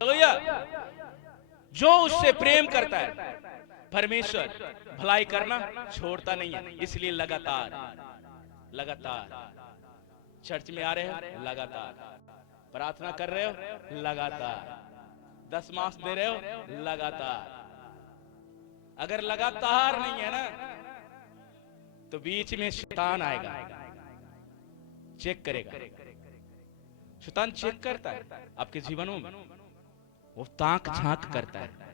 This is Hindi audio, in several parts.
हालेलुया। जो उससे प्रेम करता है, परमेश्वर भलाई करना छोड़ता नहीं है। इसलिए लगातार लगातार चर्च में आ रहे हो, लगातार प्रार्थना कर रहे हो, लगातार दशमास दे रहे हो, लगातार। अगर लगातार नहीं है ना, तो बीच में शैतान आएगा, चेक करेगा। शैतान चेक करता है आपके जीवनों में, वो ताक झांक करता है।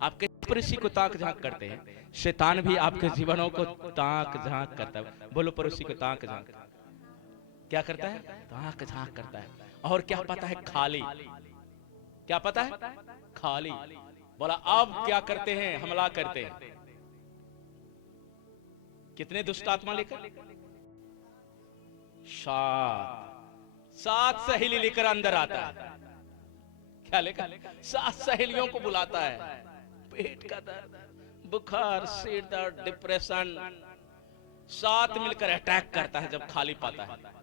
आपके पड़ोसी को ताक झांक करते हैं, शैतान भी आपके जीवनों को ताक झांक करता है। बोलो पड़ोसी को ताक झांक क्या करता है? ताक झांक करता है। और क्या पता है? खाली। क्या पता है? खाली। बोला अब क्या करते हैं? हमला करते हैं। कितने दुष्ट आत्मा लेकर? सात सहेली लेकर अंदर आता है। क्या लेकर? 7 सहेलियों को बुलाता है। पेट का दर्द, बुखार, सिर दर्द, डिप्रेशन, 7 मिलकर अटैक करता है जब खाली पाता है।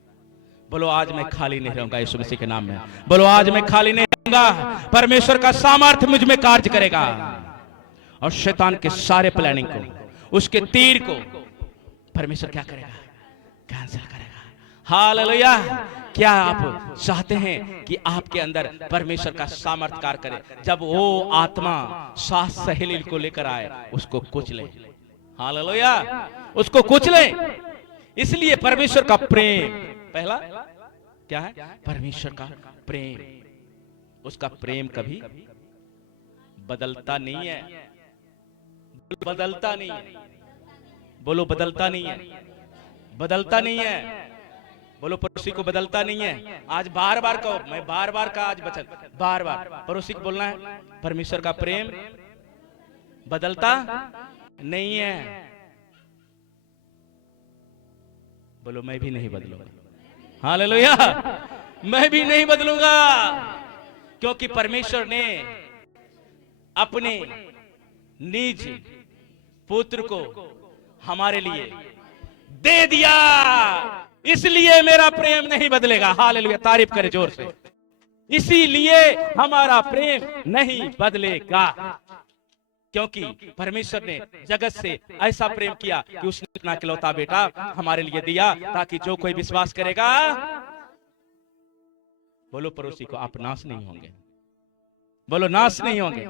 बोलो आज मैं खाली नहीं रहूंगा यीशु मसीह के नाम में। बोलो आज मैं खाली नहीं रहूंगा। परमेश्वर का सामर्थ्य मुझ में कार्य करेगा और शैतान के सारे प्लानिंग को, उसके तीर को परमेश्वर क्या करेगा? कैंसिल करेगा। हालेलुया। क्या आप चाहते हैं कि आपके अंदर परमेश्वर का सामर्थ्य कार्य करे? जब वो आत्मा 7 सहेली को लेकर आए, उसको कुचले। हालेलुया। उसको कुचले। इसलिए परमेश्वर का प्रेम पहला क्या है? परमेश्वर का प्रेम। उसका प्रेम कभी बदलता नहीं है। बदलता नहीं है। बोलो बदलता नहीं है। बदलता नहीं है। बोलो पड़ोसी को बदलता नहीं है। आज बार बार कहो, मैं बार बार का आज बचन, बार बार पड़ोसी को बोलना है, परमेश्वर का प्रेम बदलता नहीं है। बोलो मैं भी नहीं बदलूंगा। हालेलुया। मैं भी नहीं बदलूंगा, क्योंकि परमेश्वर ने अपने निज पुत्र को हमारे लिए दे दिया, इसलिए मेरा प्रेम नहीं बदलेगा। हालेलुया। तारीफ करे जोर से। इसीलिए हमारा प्रेम नहीं बदलेगा, क्योंकि परमेश्वर ने जगत से ऐसा प्रेम किया कि उसने अपना इकलौता बेटा हमारे लिए दिया, ताकि जो कोई विश्वास करेगा, बोलो पड़ोसी को, आप नाश नहीं होंगे। बोलो नाश नहीं होंगे।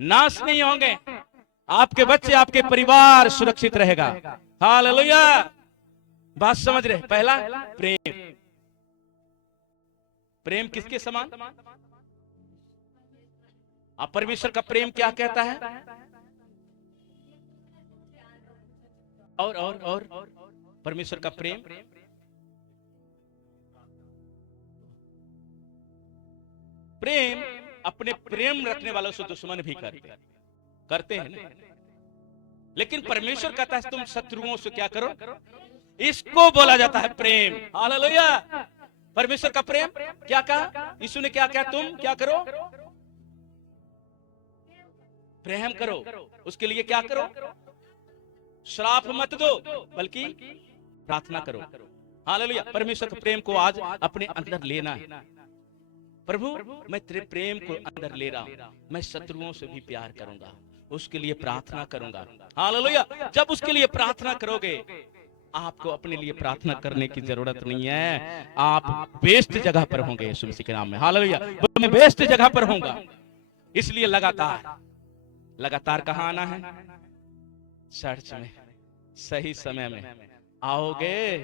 नाश नहीं होंगे। आपके बच्चे, आपके परिवार सुरक्षित रहेगा। हालेलुया। बात समझ रहे? पहला प्रेम। प्रेम किसके समान? अब परमेश्वर का प्रेम क्या कहता है? और परमेश्वर का प्रेम प्रेम अपने प्रेम रखने वालों से दुश्मन भी करते हैं ना? लेकिन परमेश्वर कहता है तुम शत्रुओं से क्या करो? इसको बोला जाता है प्रेम। हालेलुया। परमेश्वर का प्रेम क्या कहा? यीशु ने क्या कहा? तुम क्या करो? प्रेम करो। उसके लिए क्या करो? श्राप मत दो, बल्कि प्रार्थना करो। हालेलुया। परमेश्वर के प्रेम को आज अपने अंदर लेना है। प्रभु मैं तेरे प्रेम को अंदर ले रहा हूं, मैं शत्रुओं से भी प्यार करूंगा, उसके लिए प्रार्थना करूंगा। हालेलुया। जब उसके लिए प्रार्थना करोगे, आपको अपने लिए प्रार्थना करने की जरूरत नहीं है। आप बेस्ट जगह पर होंगे यीशु मसीह के नाम में। हालेलुया। मैं बेस्ट जगह पर होऊंगा। इसलिए लगातार कहां आना है? चर्च में सही समय में आओगे।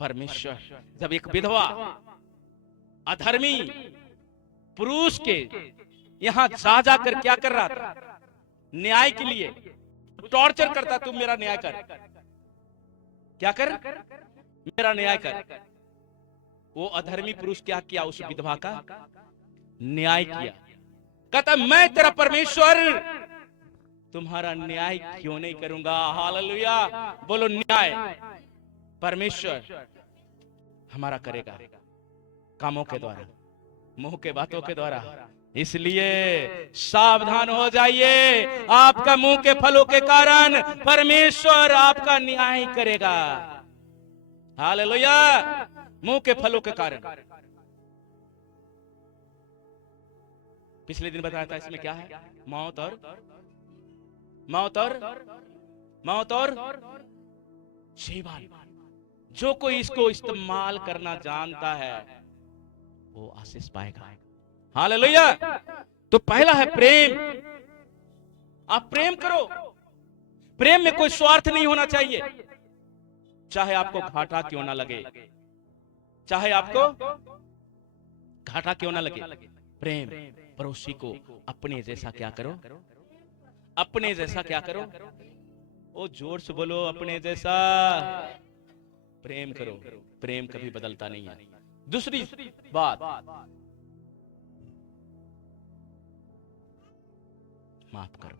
परमेश्वर जब एक विधवा अधर्मी पुरुष के यहां जा कर क्या कर रहा था? न्याय के लिए टॉर्चर करता, तुम मेरा न्याय कर। क्या कर? मेरा न्याय कर। वो अधर्मी पुरुष क्या किया? उस विधवा का न्याय किया। कहता मैं तेरा परमेश्वर तुम्हारा न्याय क्यों नहीं करूंगा? हालेलुया। बोलो न्याय परमेश्वर हमारा करेगा, कामों के द्वारा, मुंह के बातों के द्वारा। इसलिए सावधान हो जाइए। आपका मुंह के फलों के कारण परमेश्वर आपका न्याय करेगा। हालेलुया। मुंह के फलों के कारण। पिछले दिन बताया था इसमें क्या है, मौत और मौत और मौत और जीवन। जो कोई इसको इस्तेमाल करना जानता है वो आशीष पाएगा। हालेलुया। तो पहला है प्रेम। आप प्रेम करो। प्रेम में कोई स्वार्थ नहीं होना चाहिए, चाहे आपको घाटा क्यों ना लगे, चाहे आपको घाटा क्यों ना लगे। प्रेम पड़ोसी को अपने जैसा क्या करो, अपने जैसा क्या करो। ओ जोर से बोलो, अपने जैसा प्रेम करो। प्रेम कभी बदलता नहीं है। दूसरी बात, माफ करो।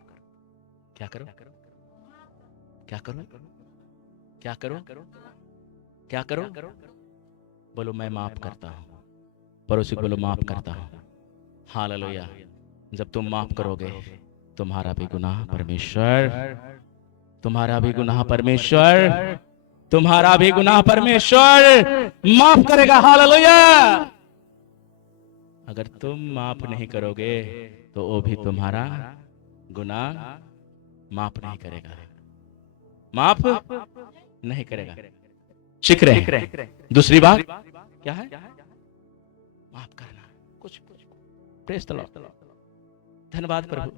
क्या करो, क्या करो, क्या करो, क्या करो। बोलो मैं माफ करता हूं। पड़ोसी को बोलो माफ करता हूं। हालेलुया। जब तुम माफ करोगे तुम्हारा भी गुनाह परमेश्वर, तुम्हारा भी गुनाह परमेश्वर, तुम्हारा भी गुनाह परमेश्वर माफ करेगा। हालेलुया। अगर तुम माफ नहीं करोगे तो वो भी तुम्हारा गुनाह माफ नहीं करेगा, माफ नहीं करेगा। सीख रहे हैं। दूसरी बात क्या है, माफ करना। कुछ प्रेस तलो। धन्यवाद प्रभु,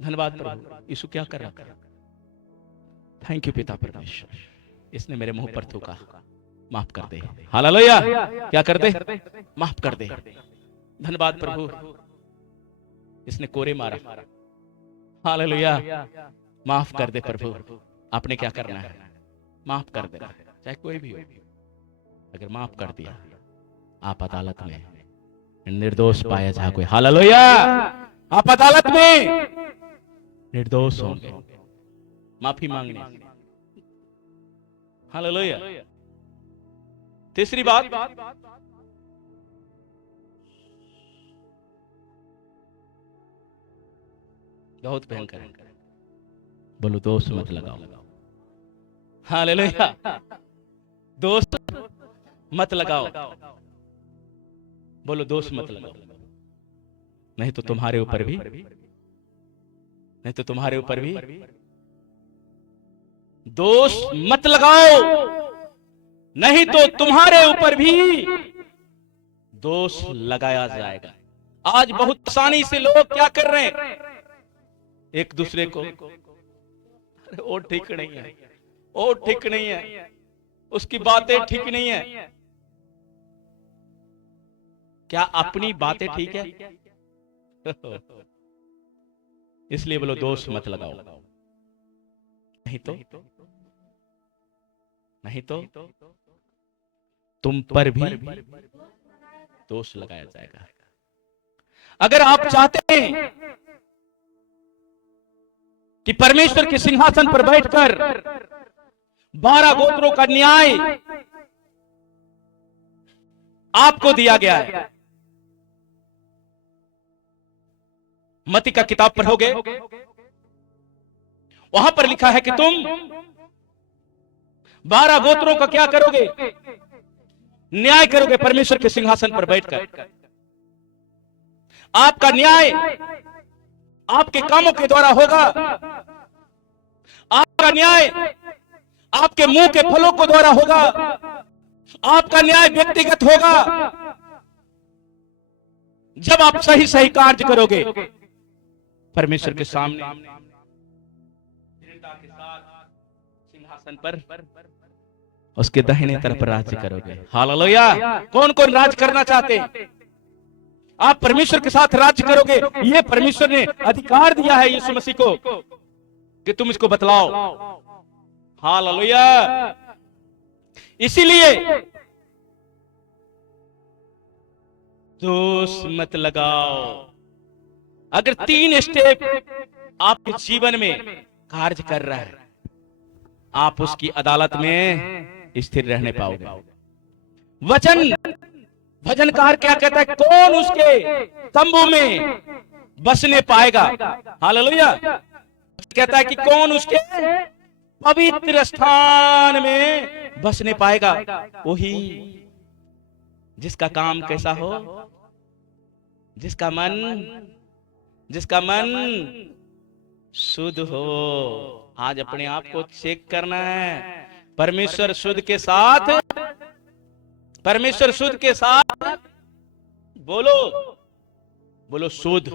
धन्यवाद प्रभु। यीशु क्या कर रहा? थैंक यू पिता परमेश्वर, इसने मेरे मुंह पर थूका, माफ कर दे। हालेलुया। क्या कर दे? माफ कर दे। धन्यवाद प्रभु, इसने कोरे मारा। हालेलुया। माफ कर दे प्रभु। आपने क्या करना है? माफ कर दे, चाहे कोई भी हो। अगर माफ कर दिया आप अदालत में निर्दोष पाया जा कोई। हालेलुया। आप अदालत में निर्दोष होंगे। माफी मांगने। हालेलुया। तीसरी बात, बहुत भयंकर है। बोलो दोष मत लगाओ। हालेलुया। दोष मत लगाओ। बोलो दोष मत लगाओ, नहीं तो तुम्हारे ऊपर भी, नहीं तो तुम्हारे ऊपर भी दोष मत लगाओ, नहीं तो तुम्हारे ऊपर भी दोष लगाया जाएगा। आज बहुत आसानी से लोग क्या कर रहे हैं, एक दूसरे को, वो ठीक नहीं है, वो ठीक नहीं है, उसकी बातें ठीक नहीं है। क्या अपनी बातें ठीक है? इसलिए बोलो दोष मत लगाओ, नहीं तो तुम पर भी दोष लगाया जाएगा। अगर आप चाहते हैं कि परमेश्वर के सिंहासन पर बैठकर 12 गोत्रों का न्याय आपको दिया गया है, मत्ती का किताब पढ़ोगे, वहां पर लिखा है कि तुम 12 गोत्रों का क्या करोगे? न्याय करोगे परमेश्वर के सिंहासन पर बैठकर। आपका न्याय आपके कामों के द्वारा होगा, आपका न्याय आपके मुंह के फलों को द्वारा होगा, आपका न्याय व्यक्तिगत होगा। जब आप सही सही कार्य करोगे परमेश्वर के सामने दृढ़ता के साथ सिंहासन पर उसके दाहिने तरफ राज्य करोगे। हालेलुया। कौन कौन राज करना चाहते हैं? आप परमेश्वर के साथ राज्य करोगे। ये परमेश्वर ने अधिकार दिया है यीशु मसीह को कि तुम इसको बतलाओ। हालेलुया। इसीलिए दोष मत लगाओ। अगर 3 स्टेप आपके जीवन में कार्य कर रहा है, आप उसकी अदालत में स्थिर रहने पाओगे। वचन भजनकार क्या कहता है? कौन उसके तंबू में बसने पाएगा? हालेलुया। कहता है कि कौन उसके पवित्र स्थान में बसने पाएगा? वही जिसका काम कैसा हो? जिसका मन जिसका मन शुद्ध हो। आज अपने आप को चेक करना है। परमेश्वर शुद्ध के साथ, परमेश्वर शुद्ध के साथ, बोलो बोलो, शुद्ध,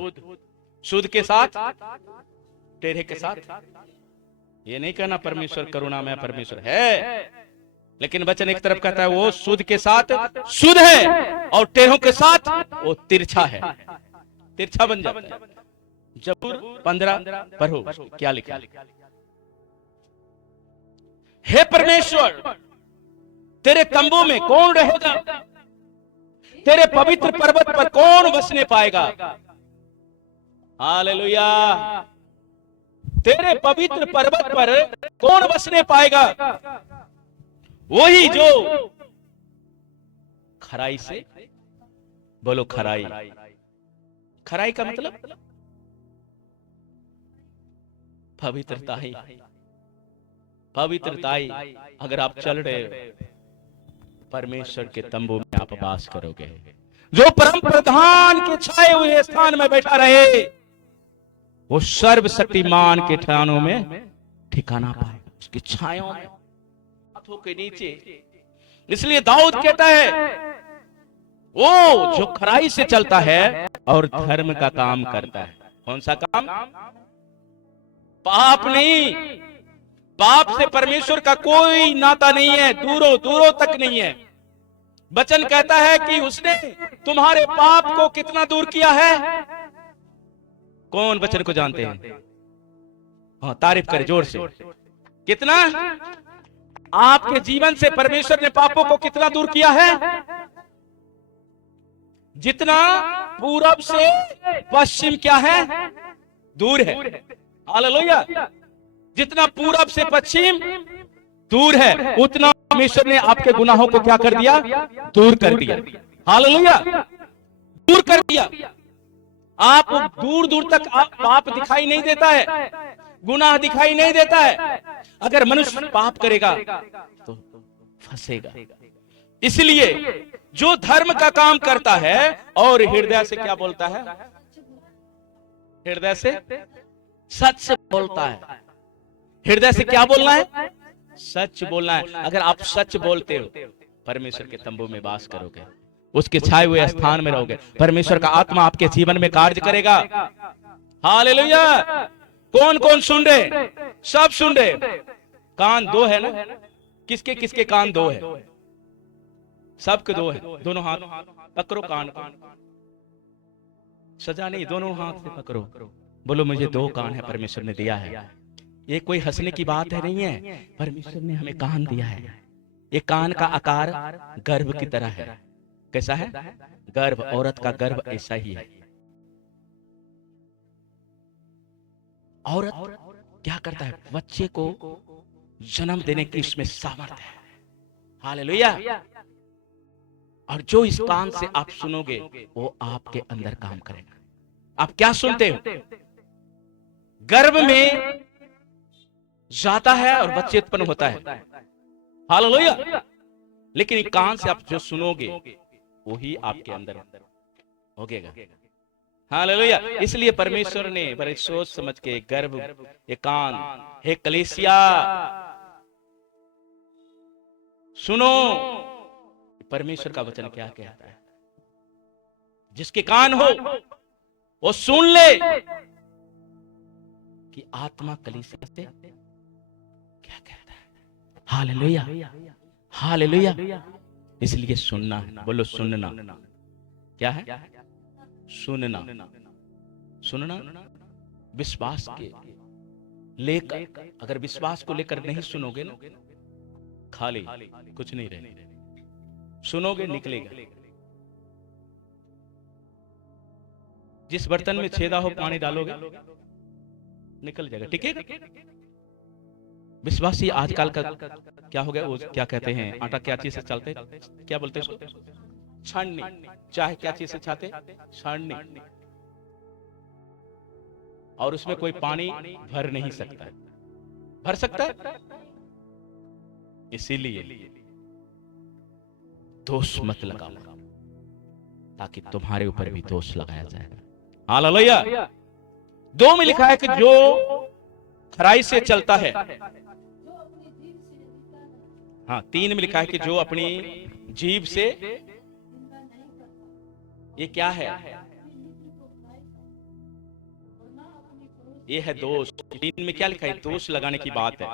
शुद्ध के साथ, टेढ़े के साथ। ये नहीं कहना परमेश्वर करुणामय परमेश्वर है, लेकिन वचन एक तरफ कहता है वो शुद्ध के साथ शुद्ध है और टेढ़ों के साथ वो तिरछा है, तिरछा बन जाता है। जबूर 15 पढ़ो क्या लिखा। हे परमेश्वर, तेरे तंबू में कौन रहेगा? तेरे पवित्र पर्वत पर कौन बसने पाएगा? हालेलुया। तेरे पवित्र पर्वत पर कौन बसने पाएगा? वही जो खराई से, बोलो खराई, खराई का मतलब पवित्रताई, पवित्रताई। अगर आप चल रहे हो परमेश्वर के तंबू में आप वास करोगे। जो परम प्रधान के छाए हुए स्थान में बैठा रहे वो सर्वशक्तिमान के ठिकानों में ठिकाना पाएगा, उसकी छायों में, हाथों के नीचे। इसलिए दाऊद कहता है वो जो खराई से चलता है और धर्म का काम करता है। कौन सा काम? पाप नहीं। पाप से परमेश्वर का कोई नाता नहीं है, दूरों दूरों तक नहीं है। वचन कहता है कि उसने तुम्हारे पाप को कितना दूर किया है। कौन वचन को जानते हैं? हाँ, तारीफ करें जोर से। कितना? आपके जीवन से परमेश्वर ने पापों को कितना दूर किया है? जितना पूरब से पश्चिम क्या है? दूर है। हालेलुया। जितना पूरब से पश्चिम दूर है, उतना परमेश्वर ने आपके गुनाहों को क्या कर दिया? दूर कर दिया। हालेलुया, दूर कर दिया। आप दूर दूर तक पाप दिखाई नहीं देता है, गुनाह दिखाई नहीं देता है। अगर मनुष्य पाप करेगा तो फंसेगा। इसलिए जो धर्म का काम करता है और हृदय से क्या बोलता है? हृदय से सच बोलता है। हृदय से क्या बोलना है? सच बोलना है। अगर आप सच बोलते हो परमेश्वर के तंबू में वास करोगे, उसके छाए हुए स्थान में रहोगे, परमेश्वर का आत्मा आपके जीवन में कार्य करेगा। हालेलुया। कौन कौन सुन रहे? सब सुन रहे। कान दो है ना? किसके किसके कान दो है? सबके दो है। दोनों हाथ पकड़ो कान को, सजा नहीं, दोनों हाथ से पकड़ो। बोलो मुझे दो कान है परमेश्वर ने दिया है। ये कोई हंसने की बात है नहीं है, परमेश्वर ने हमें कान दिया है। ये कान का आकार गर्भ की तरह है। कैसा है? गर्भ, औरत का गर्भ ऐसा ही है। औरत क्या करता है? बच्चे को जन्म देने की इसमें सामर्थ्य है। हालेलुया। और जो इस कान से आप सुनोगे वो आपके अंदर काम करेगा। आप क्या सुनते हो? गर्भ में जाता है और बच्चे उत्पन्न होता है। हालेलुया। लेकिन कान से आप जो सुनोगे वही आपके अंदर होगेगा। हालेलुया। इसलिए परमेश्वर ने बड़े सोच समझ के गर्भ, ये कान, हे कलीसिया सुनो परमेश्वर का वचन क्या कहता है। जिसके कान हो वो सुन ले कि आत्मा कलीसिया से क्या कहता है। Hallelujah, hallelujah. इसलिए सुनना है। बोलो सुनना। क्या है? सुनना। सुनना विश्वास के लेकर। अगर विश्वास को लेकर नहीं सुनोगे ना, खाली कुछ नहीं रहे। सुनोगे निकलेगा। जिस बर्तन में छेदा हो पानी डालोगे निकल जाएगा, टिकेगा। विश्वासी आजकल का क्या हो गया? वो क्या कहते हैं? आटा क्या चीज से चलते? क्या बोलते हैं उसको? छाननी। चाहे क्या चीज से छाते? छाननी। और उसमें कोई पानी भर नहीं सकता है। भर सकता है? इसीलिए दोष मत लगाओ, ताकि तुम्हारे ऊपर भी दोष लगाया जाएगा। हालेलुया। 2 में लिखा है कि जो खराई से चलता है। हाँ, 3 में लिखा है कि जो अपनी जीभ से, ये क्या है? ये है दोष। 3 में क्या लिखा है? दोष लगाने की बात है।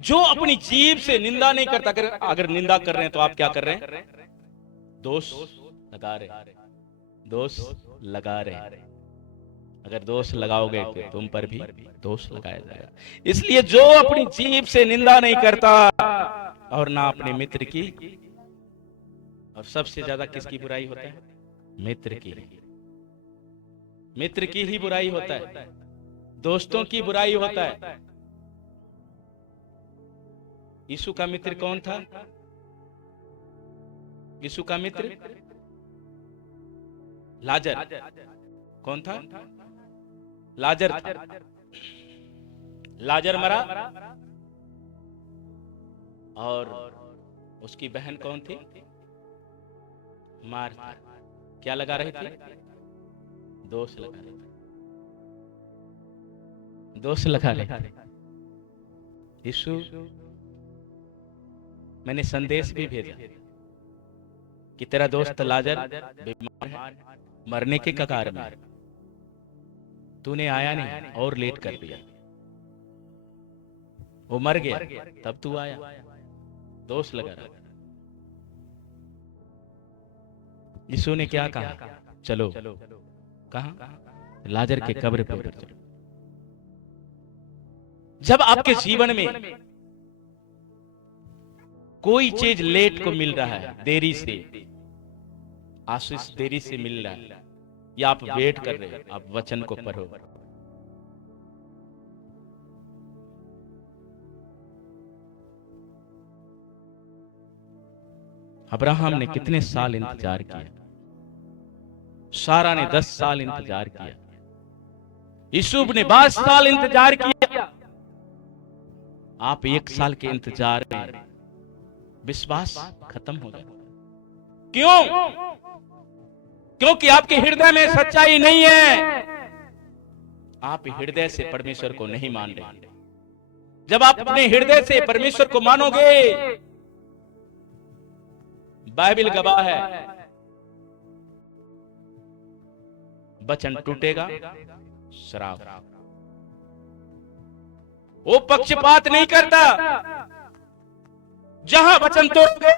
जो अपनी जीभ से निंदा नहीं करता, अगर निंदा कर रहे हैं तो आप क्या कर रहे हैं? दोष लगा रहे, दोष लगा रहे। अगर दोष लगाओगे तो तुम पर भी दोष लगाया जाएगा। इसलिए जो अपनी जीभ से निंदा नहीं करता और ना अपने मित्र की, और सबसे ज्यादा किसकी बुराई होता है? मित्र की। मित्र की ही बुराई होता है, दोस्तों की बुराई होता है। यीशु का मित्र कौन था? यीशु का मित्र लाजर। कौन था? लाजर था। लाजर मरा और उसकी बहन कौन थी? मार्था। क्या लगा रही थी? दोष लगा रही थी, दोष लगा रही। यीशु, मैंने संदेश भी भेजा कि तेरा दोस्त लाजर बीमार है, मरने के कगार में, तूने आया नहीं और लेट कर दिया। वो मर गया, तब तू आया। दोष लगा रहा। यीशु ने क्या कहा? चलो। कहां? लाजर के कब्र पे चलो। जब आपके जीवन में कोई चीज लेट को मिल रहा है, देरी से, आशीष देरी से मिल रहा है, या आप वेट कर रहे हो, आप वचन को पढ़ो। अब्राहम ने कितने साल इंतजार किया, सारा ने 10 साल इंतजार किया, यूसुफ ने 22 साल इंतजार किया। आप 1 साल के इंतजार में विश्वास खत्म हो गया। क्यों? क्योंकि आपके हृदय में सच्चाई नहीं है। आप हृदय से परमेश्वर को नहीं मान रहे। जब आप अपने हृदय से परमेश्वर को मानोगे, बाइबल गवाह है, वचन टूटेगा, श्राप। वो पक्षपात नहीं करता। जहां वचन तोड़ोगे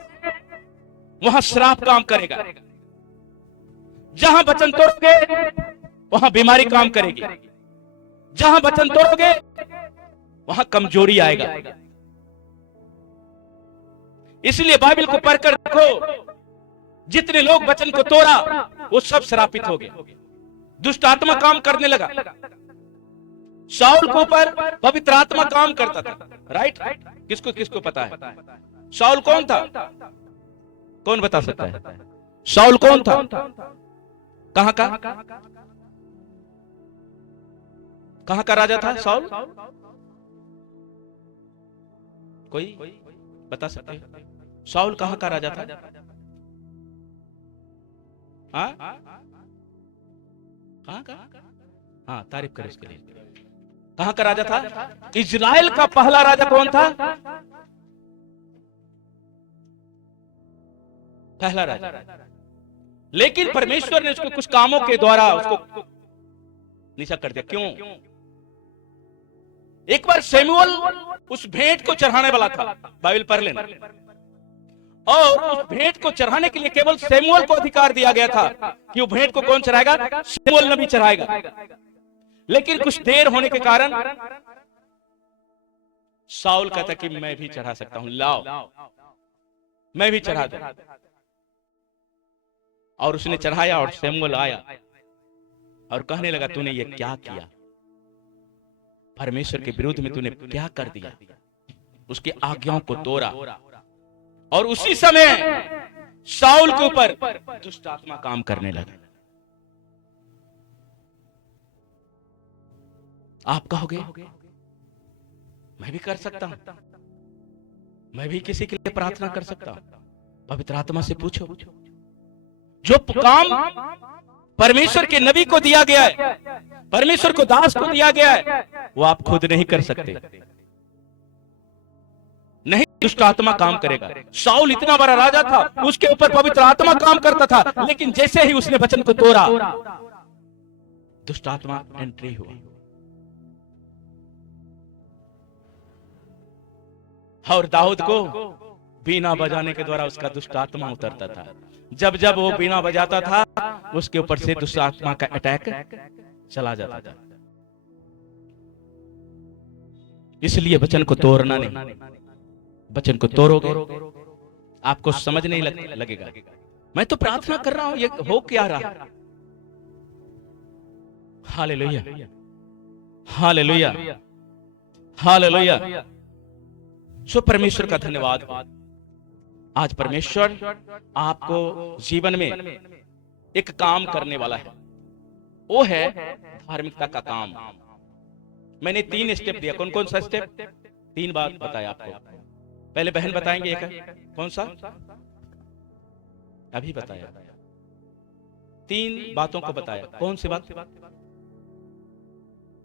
वहां श्राप काम करेगा, जहां वचन तोड़ोगे वहां बीमारी काम करेगी, जहां वचन तोड़ोगे वहां कमजोरी आएगा। इसलिए बाइबल को पढ़कर देखो, जितने लोग वचन को तोड़ा वो सब श्रापित हो गए। दुष्ट आत्मा काम करने लगा। शाऊल के ऊपर पवित्र आत्मा काम करता था, राइट? किसको किसको पता है शाऊल कौन था? कौन बता सकता है शाऊल कौन था? कहां का राजा था शाऊल? कोई बता सकते हैं? शाऊल कहां का राजा था? हाँ, तारीफ करें इसके लिए। कहां का राजा था? इजराइल का पहला राजा कौन था? पहला राजा। लेकिन परमेश्वर ने उसको कुछ कामों के द्वारा उसको नीचा कर दिया। क्यों? एक बार शमूएल उस भेंट को चढ़ाने वाला था, बाइबल पढ़ लेना, और उस भेंट को चढ़ाने के लिए केवल शमूएल को अधिकार दिया गया था कि वो भेंट को कौन चढ़ाएगा? शमूएल नबी चढ़ाएगा। लेकिन कुछ देर होने के कारण शाऊल कहता कि मैं भी चढ़ा सकता हूं, लाओ मैं भी चढ़ा दूं। और उसने चढ़ाया और शमूएल आया और कहने लगा, तूने ये क्या किया? परमेश्वर के विरुद्ध में तूने क्या कर दिया? उसकी आज्ञाओं को तोड़ा। और उसी समय शाऊल के ऊपर दुष्ट आत्मा काम करने लगा। आप कहोगे मैं भी कर सकता हूं, मैं भी किसी के लिए प्रार्थना कर सकता हूं। पवित्र आत्मा से पूछो, जो काम परमेश्वर के नबी को दिया गया है, परमेश्वर को दास को दिया गया है, वो आप खुद नहीं कर सकते। नहीं, दुष्ट आत्मा काम करेगा। शाऊल इतना बड़ा राजा था, उसके ऊपर पवित्र आत्मा काम करता था, लेकिन जैसे ही उसने वचन को तोड़ा, दुष्ट आत्मा एंट्री हुआ। और दाऊद को बीना बजाने के द्वारा उसका दुष्ट आत्मा उतरता था। जब जब वो बीना बजाता था, उसके ऊपर से दुष्ट आत्मा का अटैक चला जाता था। इसलिए वचन को तोड़ना नहीं। वचन को तोड़ोगे आपको समझ नहीं लगेगा। मैं तो प्रार्थना कर रहा हूं, ये हो क्या रहा। Hallelujah, hallelujah, hallelujah. सो परमेश्वर का धन्यवाद। आज परमेश्वर आपको जीवन में एक काम करने वाला है, वो है धार्मिकता का काम। मैंने 3 स्टेप दिया। कौन कौन सा स्टेप? 3 बात बताया आपको। पहले बहन बताएंगे एक है, कौन सा? अभी बताया। 3 बातों को बताया। कौन सी बात?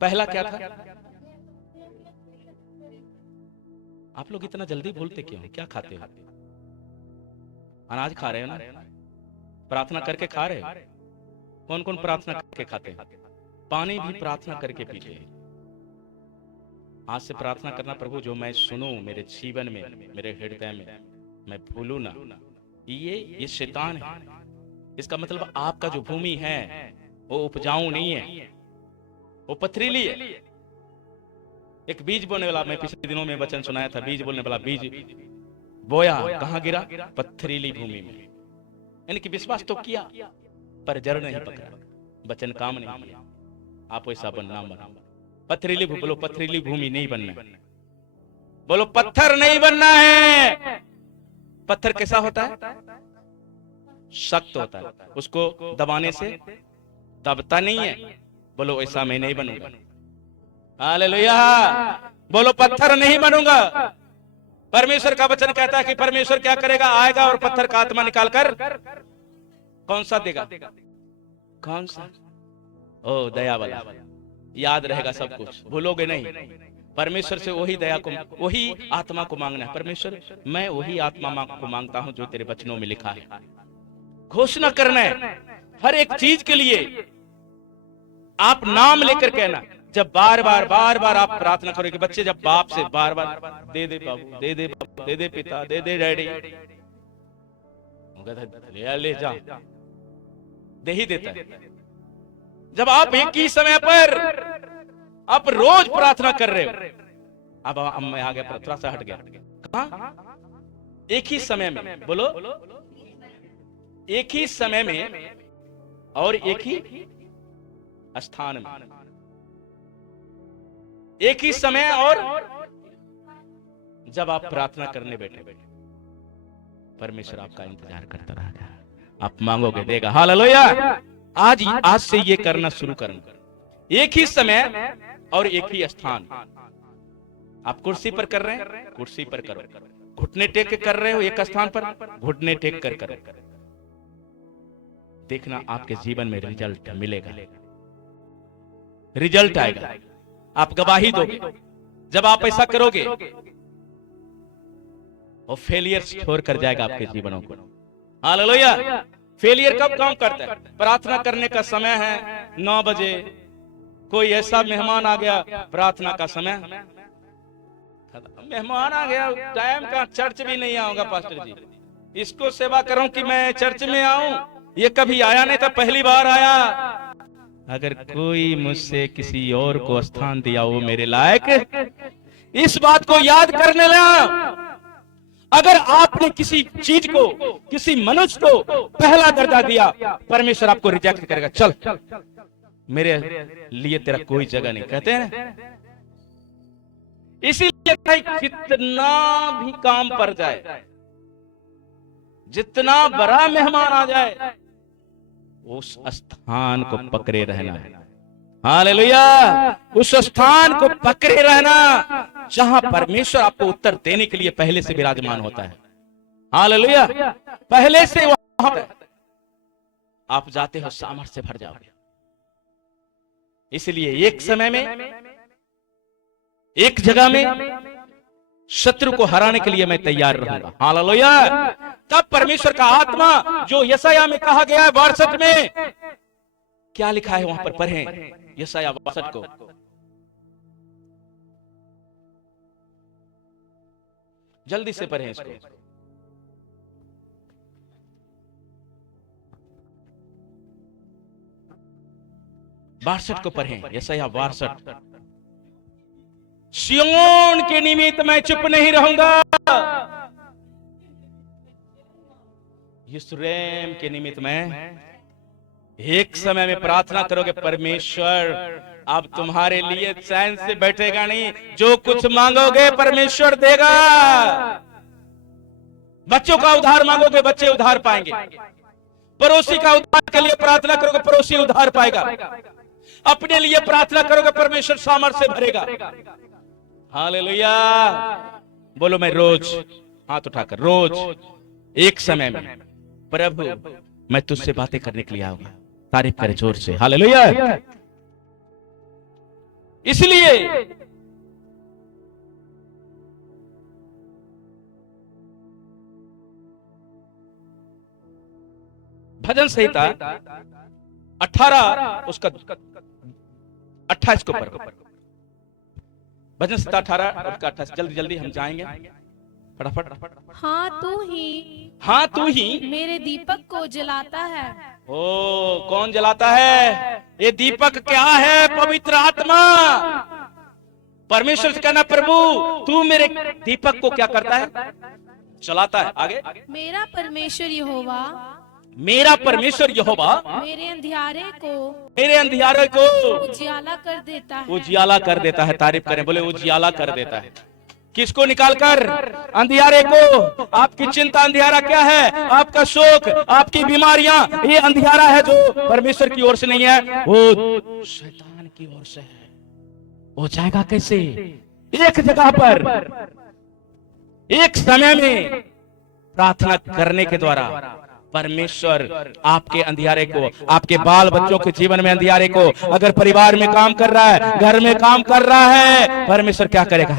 पहला क्या था? आप लोग इतना जल्दी बोलते क्यों? क्या खाते हो? अनाज खा रहे हो ना? प्रार्थना करके खा रहे हो? कौन कौन प्रार्थना करके खाते हैं? पानी भी प्रार्थना करके पीते हैं। आज से प्रार्थना करना, प्रभु जो मैं सुनूं मेरे जीवन में, मेरे हृदय में, मैं भूलूं ना। ये शैतान है। इसका मतलब आपका जो भूमि है वो उपजाऊ नहीं है, वो पथरीली है। एक बीज बोने वाला, मैं पिछले दिनों में वचन सुनाया था, बीज बोलने वाला बीज बोया, कहां गिरा? पथरीली भूमि में। यानी कि विश्वास तो किया पर जड़ नहीं पकड़ा, वचन काम नहीं किया। आप ऐसा बनना मत। पथरीली भूमि, बोलो पथरीली भूमि नहीं बनना है। बोलो पत्थर नहीं बनना है। पत्थर कैसा होता है? सख्त होता है, उसको दबाने से दबता नहीं है। बोलो ऐसा मैं नहीं बनूंगा। हालेलुया। बोलो पत्थर नहीं बनूंगा। परमेश्वर का वचन कहता है कि परमेश्वर क्या करेगा? आएगा और पत्थर का आत्मा निकालकर कौन सा देगा? कौन सा? ओ दया वाला। याद रहेगा सब कुछ, भूलोगे नहीं। परमेश्वर से वही दया को, वही आत्मा को मांगना है। परमेश्वर मैं वही आत्मा को मांगता हूं जो तेरे वचनों में लिखा है। घोषणा करना है हर एक चीज के लिए। आप नाम लेकर कहना। जब बार बार आप प्रार्थना करोगे, बच्चे जब बाप से बार बार दे दे बाबू, दे दे बाबू, दे दे पिता, दे दे डैडी, ले जा, दे ही देता है। जब आप एक ही समय पर आप रोज प्रार्थना कर रहे हो। अब मैं आ गया, थोड़ा सा हट गया। कहां? एक ही समय में। बोलो एक ही समय में और एक ही स्थान में। एक ही समय और जब आप प्रार्थना करने बैठे, परमेश्वर आपका इंतजार करता रहेगा। आप मांगोगे, देगा। हालेलुया। आज से ये करना शुरू करना। एक ही समय और एक ही स्थान। आप कुर्सी पर कर रहे हैं, कुर्सी पर करो। घुटने टेक के कर रहे हो एक स्थान पर, घुटने टेक कर करो। देखना आपके जीवन में रिजल्ट मिलेगा, रिजल्ट आएगा। आप गवाही दोगे जब आप ऐसा करोगे। और फेलियर छोड़कर जाएगा आपके जीवनों को। हालेलुया। फेलियर कब काम करता है? प्रार्थना करने का समय है 9 बजे, कोई ऐसा मेहमान आ गया, प्रार्थना का समय, मेहमान आ गया, टाइम का, चर्च भी नहीं आऊंगा पास्टर जी, इसको सेवा करूं कि मैं चर्च में आऊं? ये कभी आया नहीं था, पहली बार आया। अगर कोई मुझसे किसी और को स्थान दिया वो मेरे लायक, इस बात को याद करने लगा। अगर आपने किसी चीज को, किसी मनुष्य को पहला दर्जा दिया, परमेश्वर आपको रिजेक्ट करेगा। चल, मेरे लिए तेरा कोई जगह नहीं, कहते हैं ना। इसीलिए जितना भी काम पर जाए, जितना बड़ा मेहमान आ जाए, उस स्थान को पकड़े रहना है। हालेलुया। उस स्थान को पकड़े रहना जहां परमेश्वर आपको उत्तर देने के लिए पहले से विराजमान होता है। हालेलुया। पहले से वहां आप जाते हो सामर्थ्य से भर जाओगे। इसलिए एक समय में, एक जगह में शत्रु को हराने के लिए मैं तैयार रहूंगा। हालेलुया। तब परमेश्वर का आत्मा जो यशाया में कहा गया है 62 में, क्या लिखा है वहां पर पढ़ें यशाया 62 को। जल्दी से पढ़ें इसको। 62 को पढ़ें, यशाया 62। सिय्योन के निमित्त मैं चुप नहीं रहूंगा, यरूशलेम के निमित्त मैं। एक समय में प्रार्थना करोगे, परमेश्वर अब तुम्हारे लिए चैन से बैठेगा नहीं, जो कुछ मांगोगे परमेश्वर देगा। बच्चों का उद्धार मांगोगे, बच्चे उद्धार पाएंगे। पड़ोसी का उद्धार के लिए प्रार्थना करोगे, पड़ोसी उद्धार पाएगा। अपने लिए प्रार्थना करोगे, परमेश्वर सामर्थ्य से भरेगा। हालेलुया। बोलो, मैं रोज, हाथ उठाकर, रोज एक समय में प्रभु मैं तुझसे बातें करने के लिए आऊंगा। तारीफ करे जोर से, हालेलुया। इसलिए भजन संहिता 18 उसका 28 को पढ़ो। भजन संहिता 18 और 28, जल्दी जल्दी हम जाएंगे फटाफट। हाँ तू ही मेरे दीपक को जलाता है। ओ, कौन जलाता है? ये दीपक क्या है? पवित्र आत्मा। परमेश्वर से कहना, प्रभु तू मेरे दीपक को क्या करता है? जलाता है। आगे, मेरा परमेश्वर यहोवा, मेरा परमेश्वर यहोवा मेरे अंधियारे को उजियाला कर देता है। उजियाला कर देता है। तारीफ करें, बोले उजियाला कर देता है। किसको निकालकर? अंधियारे को। आपकी चिंता अंधियारा क्या है? आपका शोक, आपकी बीमारियां, ये अंधियारा है जो परमेश्वर की ओर से नहीं है, वो शैतान की ओर से है। हो जाएगा कैसे? एक जगह पर, एक समय में प्रार्थना करने के द्वारा परमेश्वर आपके अंधियारे को, आपके बाल बच्चों के जीवन में अंधियारे को, अगर परिवार में काम कर रहा है, घर में काम कर रहा है, परमेश्वर क्या करेगा?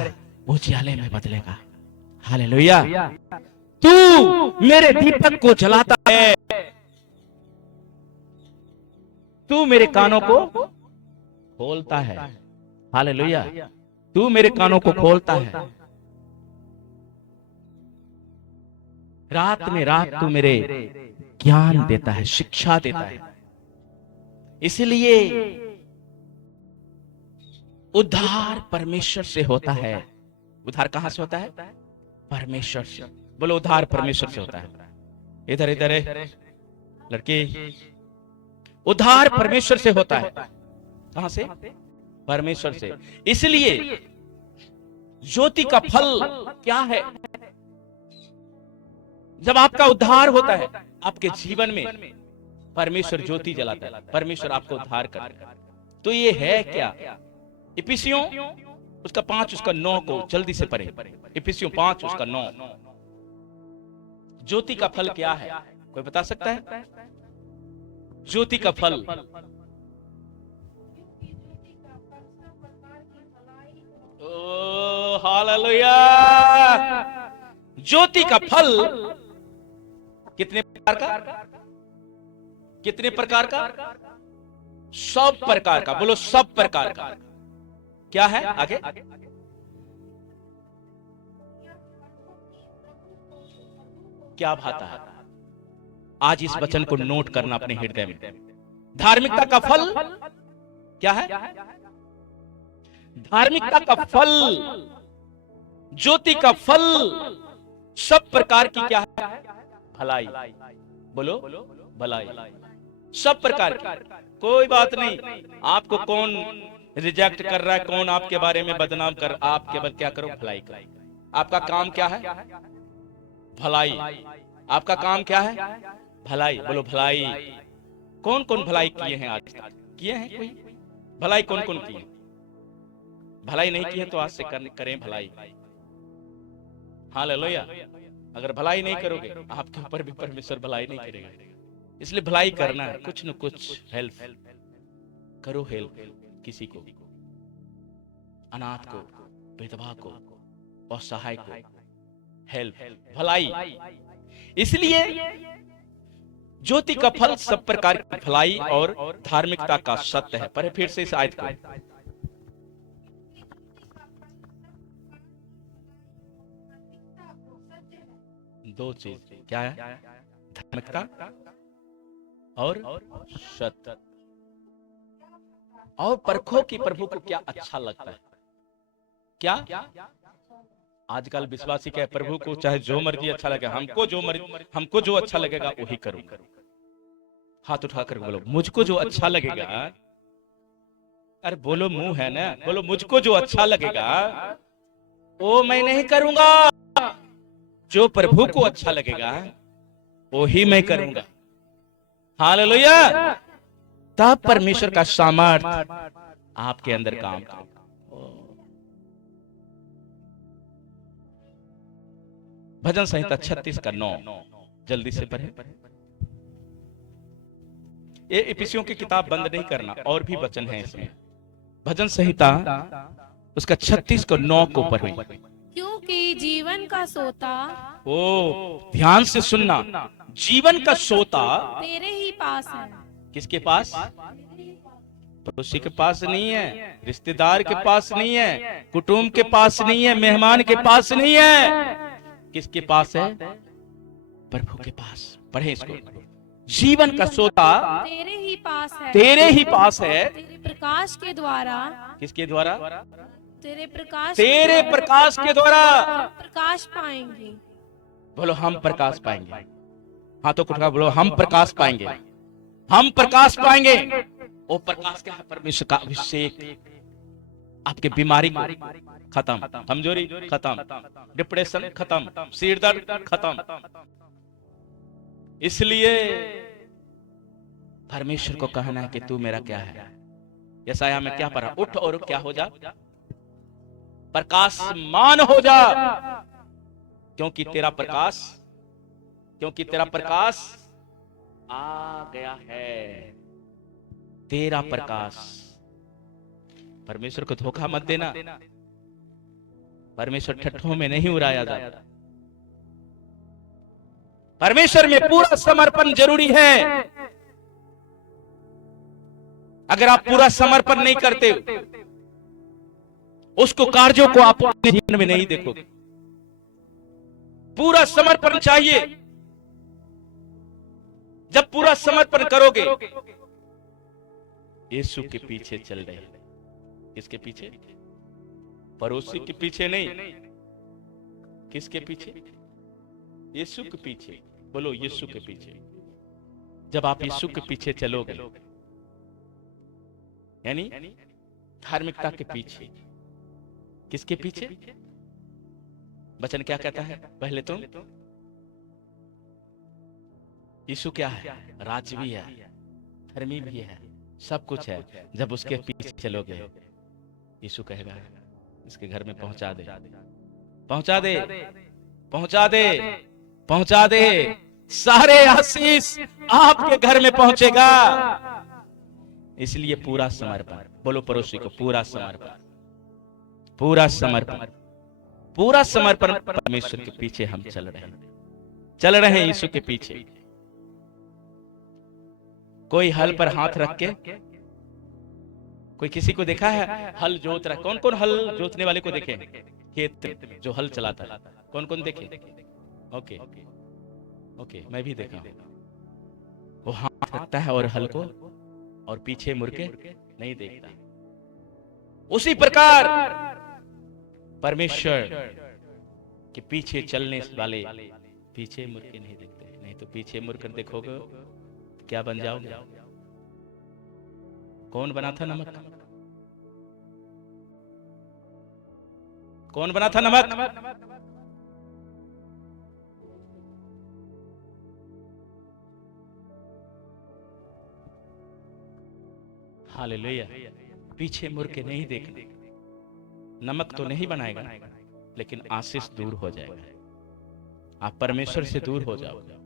उजियाले में बदलेगा। हालेलुया। तू मेरे दीपक को जलाता है, तू मेरे कानों को खोलता है। हालेलुया। तू मेरे कानों को खोलता है। रात में रात तू मेरे ज्ञान देता है, शिक्षा देता है। इसलिए उद्धार परमेश्वर से होता है। उद्धार कहां से होता है? परमेश्वर से। बोलो, उद्धार परमेश्वर से होता है। इधर इधर है लड़की, उद्धार परमेश्वर से होता है। कहां से? परमेश्वर से। इसलिए ज्योति का फल क्या है? जब आपका उद्धार होता है आपके जीवन में, परमेश्वर ज्योति जलाता है, परमेश्वर आपको उद्धार करता है। तो ये है क्या? इफिसियों उसका 5 उसका 9 को जल्दी से पढ़े। इफिसियों 5 उसका 9। ज्योति का फल क्या है? कोई बता सकता है? ज्योति का फल। ओ हालेलुया। ज्योति का फल कितने प्रकार का? कितने प्रकार का? सब प्रकार का। बोलो, सब प्रकार का। क्या है? आगे, क्या भाता है? आज इस वचन को नोट करना अपने हृदय में। धार्मिकता का फल क्या है? धार्मिकता का फल, ज्योति का फल, सब प्रकार की क्या है? भलाई। बोलो, भलाई। सब प्रकार की। कोई बात नहीं, आपको कौन रिजेक्ट कर रहा है, कौन आपके बारे में बदनाम कर, आप केवल क्या करो? भलाई करो। आपका काम क्या है? भलाई। आपका काम क्या है? भलाई। बोलो, भलाई। कौन कौन भलाई किए हैं? आज तक किए हैं कोई भलाई? कौन कौन किए? भलाई नहीं किए तो आज से करें भलाई। हालेलुया। अगर भलाई नहीं करोगे, आपके ऊपर भी परमेश्वर भलाई नहीं करेगा। इसलिए भलाई करना है, कुछ न कुछ हेल्प करो, हेल्प किसी को, अनाथ को, विधवा को, असहाय को हेल्प, भलाई। इसलिए ज्योति का फल सब प्रकार की भलाई और धार्मिकता का सत्य है। पर फिर से इस आयत को, दो चीज क्या है, धार्मिकता और सत्य। और परखो कि प्रभु को क्या अच्छा लगता है। क्या आजकल विश्वासी क्या है, प्रभु को चाहे जो मर्जी अच्छा लगे, हमको जो अच्छा लगेगा वही करूंगा। हाथ उठाकर बोलो, मुझको जो अच्छा लगेगा। अरे बोलो, मुंह है ना, बोलो मुझको जो अच्छा लगेगा वो मैं नहीं करूंगा, जो प्रभु को अच्छा लगेगा वो ही मैं करूंगा। हालेलुया। तब परमेश्वर का सामर्थ आपके अंदर काम करेगा। भजन संहिता 36 का 9 जल्दी से पढ़े। ये इफिसियों की किताब बंद नहीं करना, और भी वचन है इसमें। भजन संहिता उसका 36 को 9 को पढ़े। क्योंकि जीवन का सोता, ओ ध्यान से सुनना, जीवन का सोता तेरे ही पास है। किसके पास? पड़ोसी के पास नहीं है, रिश्तेदार के पास नहीं है, कुटुंब के पास नहीं है, मेहमान के पास नहीं है। किसके पास है? प्रभु के पास। पढ़े इसको। जीवन का सोता तेरे ही पास है, तेरे ही पास है। तेरे प्रकाश के द्वारा, किसके द्वारा? तेरे प्रकाश के द्वारा प्रकाश पाएंगे। बोलो हम प्रकाश पाएंगे। हाथों को उठा बोलो, हम प्रकाश पाएंगे, हम प्रकाश पाएंगे। वो प्रकाश क्या है? परमेश्वर का अभिषेक। आपके बीमारी खत्म, कमजोरी खत्म, डिप्रेशन खत्म, सिर दर्द खत्म। इसलिए परमेश्वर को कहना है कि तू मेरा क्या है। यशायाह में क्या पढ़ा? उठ और क्या हो जा? प्रकाशमान हो जा, क्योंकि तेरा प्रकाश आ गया है। तेरा प्रकाश। परमेश्वर को धोखा मत देना। परमेश्वर ठट्ठों में नहीं उड़ाया जाता। परमेश्वर में पूरा समर्पण जरूरी है। अगर आप पूरा समर्पण नहीं करते, उसको कार्यों को आप अपने जीवन में नहीं देखोगे। पूरा समर्पण चाहिए। जब पूरा समर्पण करोगे, यीशु के पीछे चल रहे हैं। किसके पीछे? पड़ोसी के पीछे नहीं। किसके पीछे? यीशु के पीछे। बोलो यीशु के पीछे। जब आप यीशु के पीछे चलोगे, यानी धार्मिकता के पीछे। किसके पीछे? वचन क्या कहता है? पहले तो यीशु क्या है? राज भी है, धर्मी भी है, सब कुछ है। जब उसके पीछे चलोगे, यीशु कहेगा इसके घर में पहुंचा दे, पहुंचा दे, पहुंचा दे, पहुंचा दे। सारे आशीष आपके घर में पहुंचेगा। इसलिए पूरा समर्पण। बोलो पड़ोसी को, पूरा समर्पण, पूरा समर्पण, पूरा समर्पण। परमेश्वर के पीछे हम चल रहे हैं यीशु के पीछे। कोई हल पर हाथ रख के, कोई किसी को देखा है हल जोत रहा? कौन कौन हल जोतने वाले को देखे? खेत जो हल चलाता है, कौन कौन देखे? ओके ओके, मैं भी देखा। वो हाथ रखता है और हल को, और पीछे मुड़ के नहीं देखता। उसी प्रकार परमेश्वर के पीछे चलने वाले पीछे मुड़ के नहीं देखते। नहीं तो पीछे मुड़कर देखोगे क्या बन जाओगे? कौन बना था नमक? कौन बना था नमक? हालेलुया। पीछे मुड़ के नहीं देखना। नमक तो नहीं बनाएगा, लेकिन आशीष दूर हो जाएगा। आप परमेश्वर से दूर हो जाओगे।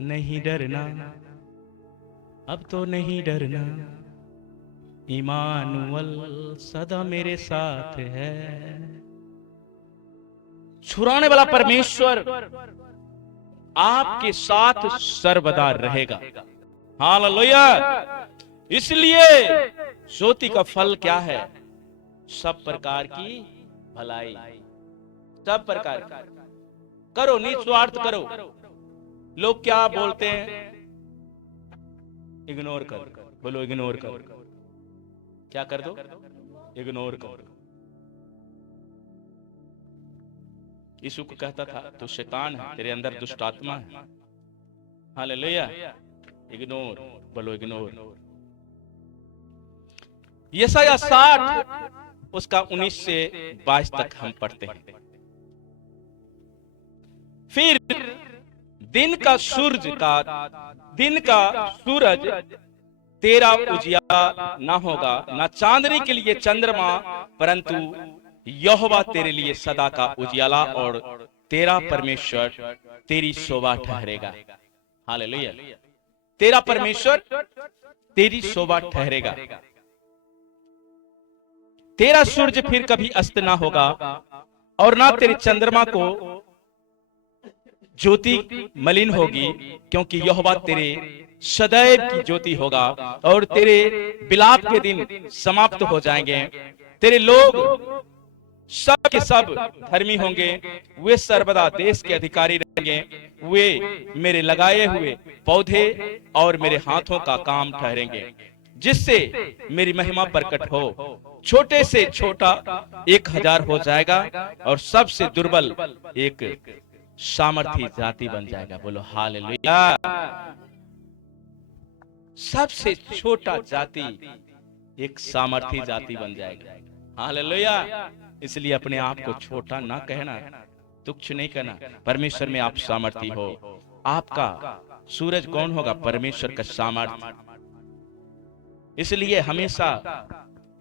नहीं डरना, अब तो नहीं डरना, इमानुअल सदा मेरे साथ है। छुड़ाने वाला परमेश्वर आपके साथ सर्वदा रहेगा। हालेलुया। इसलिए ज्योति का फल क्या है? सब प्रकार की भलाई, सब प्रकार की करो, निस्वार्थ करो। लोग क्या बोलते हैं? इग्नोर कर, बोलो इग्नोर कर। क्या कर दो? इग्नोर कर। यीशु को कहता था तू शैतान है, तेरे अंदर दुष्ट आत्मा है। हालेलुया। इग्नोर, बोलो इग्नोर। यशायाह 60 उसका 19 से 22 तक हम पढ़ते हैं। फिर दिन का सूरज तेरा उजियाला ना होगा, ना चांदनी के लिए चंद्रमा, परंतु यहोवा तेरे लिए सदा का उजियाला और तेरा परमेश्वर तेरी शोभा ठहरेगा। हालेलुया। तेरा परमेश्वर तेरी शोभा ठहरेगा। तेरा सूरज फिर कभी अस्त ना होगा और ना तेरे चंद्रमा को ज्योति मलिन होगी, क्योंकि यहोवा तेरे सदैव की ज्योति होगा और तेरे विलाप के दिन समाप्त हो जाएंगे। तेरे लोग सब के सब धर्मी होंगे, वे सर्वदा देश के अधिकारी रहेंगे। वे मेरे लगाए हुए पौधे और मेरे हाथों का काम ठहरेंगे, जिससे मेरी महिमा प्रकट हो। छोटे से छोटा 1000 हो जाएगा और सबसे दुर्बल एक सामर्थी जाति बन जाएगा। बोलो हालेलुया। सबसे छोटा जाति एक सामर्थी जाति बन जाएगा। हालेलुया। इसलिए अपने आप को छोटा ना कहना, तुच्छ नहीं कहना। परमेश्वर में आप सामर्थी हो। आपका सूरज कौन होगा? परमेश्वर का सामर्थ्य। इसलिए हमेशा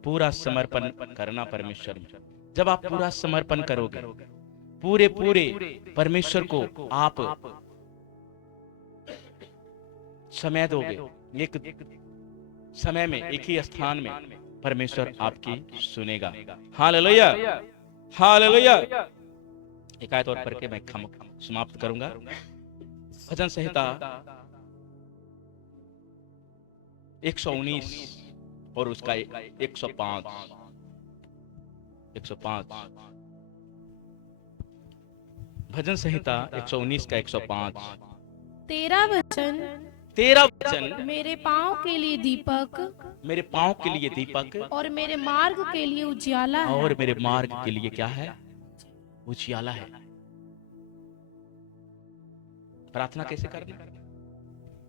पूरा समर्पण करना परमेश्वर में। जब आप पूरा समर्पण करोगे, पूरे परमेश्वर को आप समय दोगे, एक समय में, एक ही स्थान में परमेश्वर आपकी सुनेगा। Hallelujah, hallelujah. एक आयत और पढ़ के मैं समाप्त करूंगा। भजन संहिता 119 और उसका 105। भजन संहिता 119 का 105। तेरा वचन मेरे पाँव के लिए दीपक, मेरे पाँव के लिए दीपक और मेरे मार्ग के लिए उजियाला है। और मेरे मार्ग के लिए क्या है? उजियाला है। प्रार्थना कैसे करना?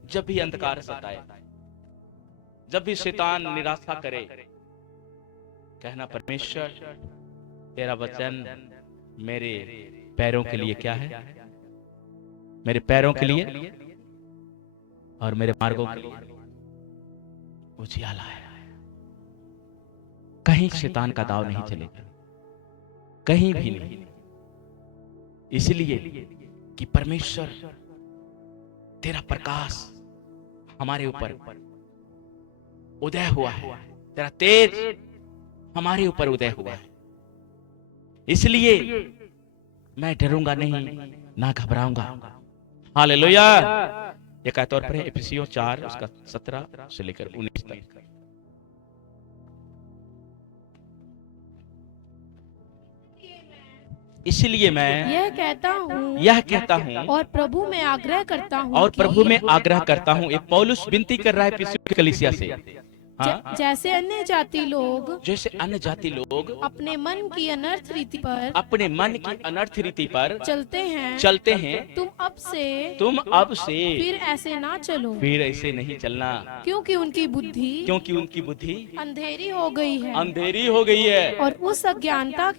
जब भी अंधकार सताए, जब भी शैतान निराशा करे, कहना परमेश्वर तेरा वचन मेरे पैरों के लिए क्या है? मेरे पैरों के लिए और मेरे मार्गों के लिए उजियाला है। कहीं शैतान का दाव नहीं चलेगा, कहीं भी नहीं। इसलिए कि परमेश्वर तेरा प्रकाश हमारे ऊपर उदय हुआ है, तेरा तेज हमारे ऊपर उदय हुआ है। इसलिए मैं डरूंगा नहीं, ना घबराऊंगा। हालेलुया। एक आयत और पढ़ें, इफिसियों 4 उसका 17 से लेकर 19 तक। इसलिए मैं यह कहता हूँ और प्रभु में आग्रह करता हूँ एक पौलुस विनती कर रहा है इफिसियों की कलीसिया से। हाँ? जैसे अन्य जाति लोग अपने मन की अनर्थ रीति पर चलते हैं, तुम अब से फिर ऐसे ना चलो, फिर ऐसे नहीं चलना, क्योंकि उनकी बुद्धि अंधेरी हो गई है और उस अज्ञानता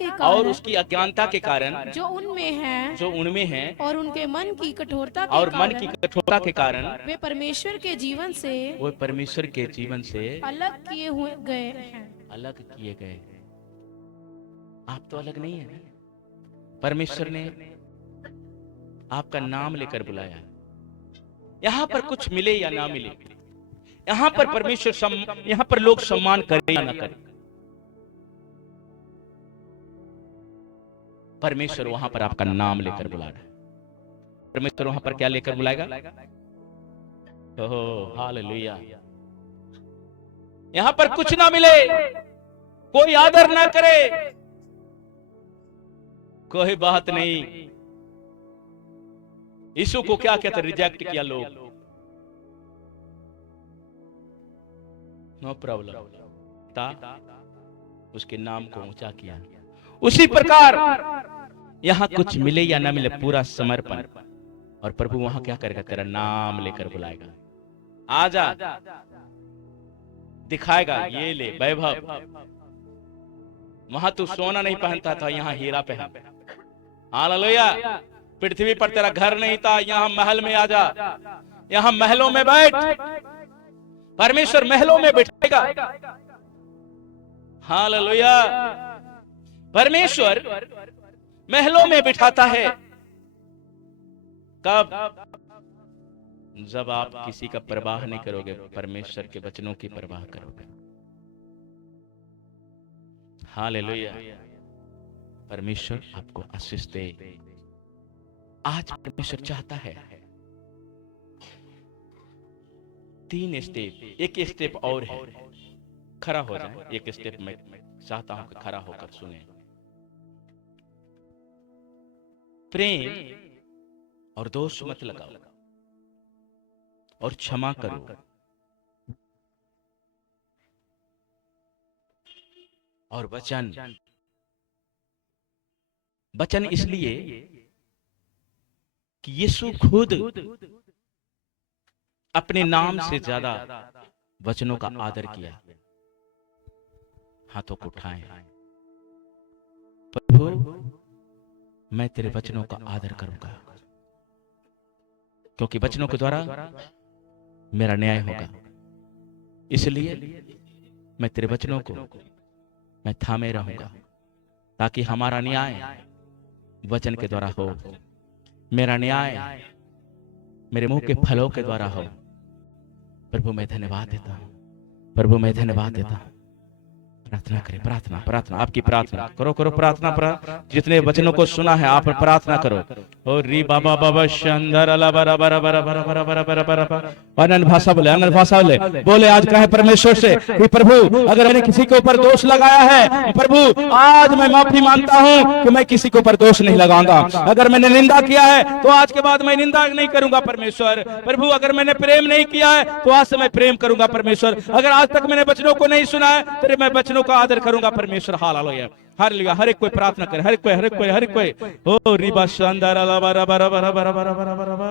के कारण जो उनमें है और उनके मन की कठोरता के कारण वे परमेश्वर के जीवन से अलग किए गए हैं। आप तो अलग नहीं है। परमेश्वर ने आपका नाम लेकर बुलाया, यहां पर कुछ मिले या ना मिले, यहां पर परमेश्वर यहां पर लोग सम्मान करें या ना करें, परमेश्वर वहां पर आपका नाम लेकर बुला रहा है। परमेश्वर वहां पर क्या लेकर बुलाएगा? Oh hallelujah. यहां पर कुछ ना मिले, कोई आदर ना करे, कोई बात नहीं। यीशु को क्या कहते, रिजेक्ट किया लोग, नो प्रॉब्लम, उसके नाम को ऊंचा किया। उसी प्रकार यहां कुछ मिले या ना मिले, पूरा समर्पण, और प्रभु वहां क्या करेगा? तेरा नाम लेकर बुलाएगा, आजा, दिखाएगा, ये ले वैभव। वहां तू सोना नहीं पहनता था, यहां हीरा पहन। हालेलुया। पृथ्वी पर तेरा घर नहीं था, यहां महल में आजा, यहां महलों में बैठ। परमेश्वर महलों में बैठेगा। हालेलुया। परमेश्वर महलों में बिठाता है। कब? जब आप किसी का परवाह नहीं करोगे, परमेश्वर के वचनों की परवाह करोगे। हालेलुया। परमेश्वर आपको आशीष दे। आज परमेश्वर चाहता है 3 स्टेप, एक स्टेप और है। खड़ा हो जाए, एक स्टेप में चाहता हूं कि खड़ा होकर सुने। प्रेम और दोष मत लगाओ, और क्षमा करो, और वचन इसलिए कि यीशु खुद अपने नाम से ज्यादा वचनों का आदर किया। हाथों को उठाएं। प्रभु, मैं तेरे वचनों का आदर करूंगा, क्योंकि वचनों के द्वारा मेरा न्याय होगा। इसलिए मैं तेरे वचनों को मैं थामे रहूंगा, ताकि हमारा न्याय वचन के द्वारा हो, मेरा न्याय मेरे मुंह के फलों के द्वारा हो। प्रभु मैं धन्यवाद देता हूं, प्रभु मैं धन्यवाद देता हूं। प्रार्थना करें, प्रार्थना, प्रार्थना, आपकी प्रार्थना करो, करो प्रार्थना। जितने वचनों को सुना है आप प्रार्थना करो। ओ री बाबा बाबा शंदर अला बरा बरा बरा बरा बरा बरा बरा बरा बरा। अनन्य भाषा बोले, अनन्य भाषा बोले। आज कहे परमेश्वर से कि प्रभु, अगर मैंने किसी के ऊपर दोष लगाया है, प्रभु आज मैं माफी मांगता हूं कि मैं किसी के ऊपर दोष नहीं लगाऊंगा। अगर मैंने निंदा किया है तो आज के बाद मैं निंदा नहीं करूंगा परमेश्वर। प्रभु अगर मैंने प्रेम नहीं किया है तो आज से मैं प्रेम करूंगा परमेश्वर। अगर आज तक मैंने वचनों को नहीं सुना है तो मैं वचनों का आदर करूंगा परमेश्वर। Hallelujah, hallelujah. हर एक कोई प्रार्थना करे, हर एक कोई। ओ रिबा शानदार अला बरा बरा बरा बरा बरा बरा बरा।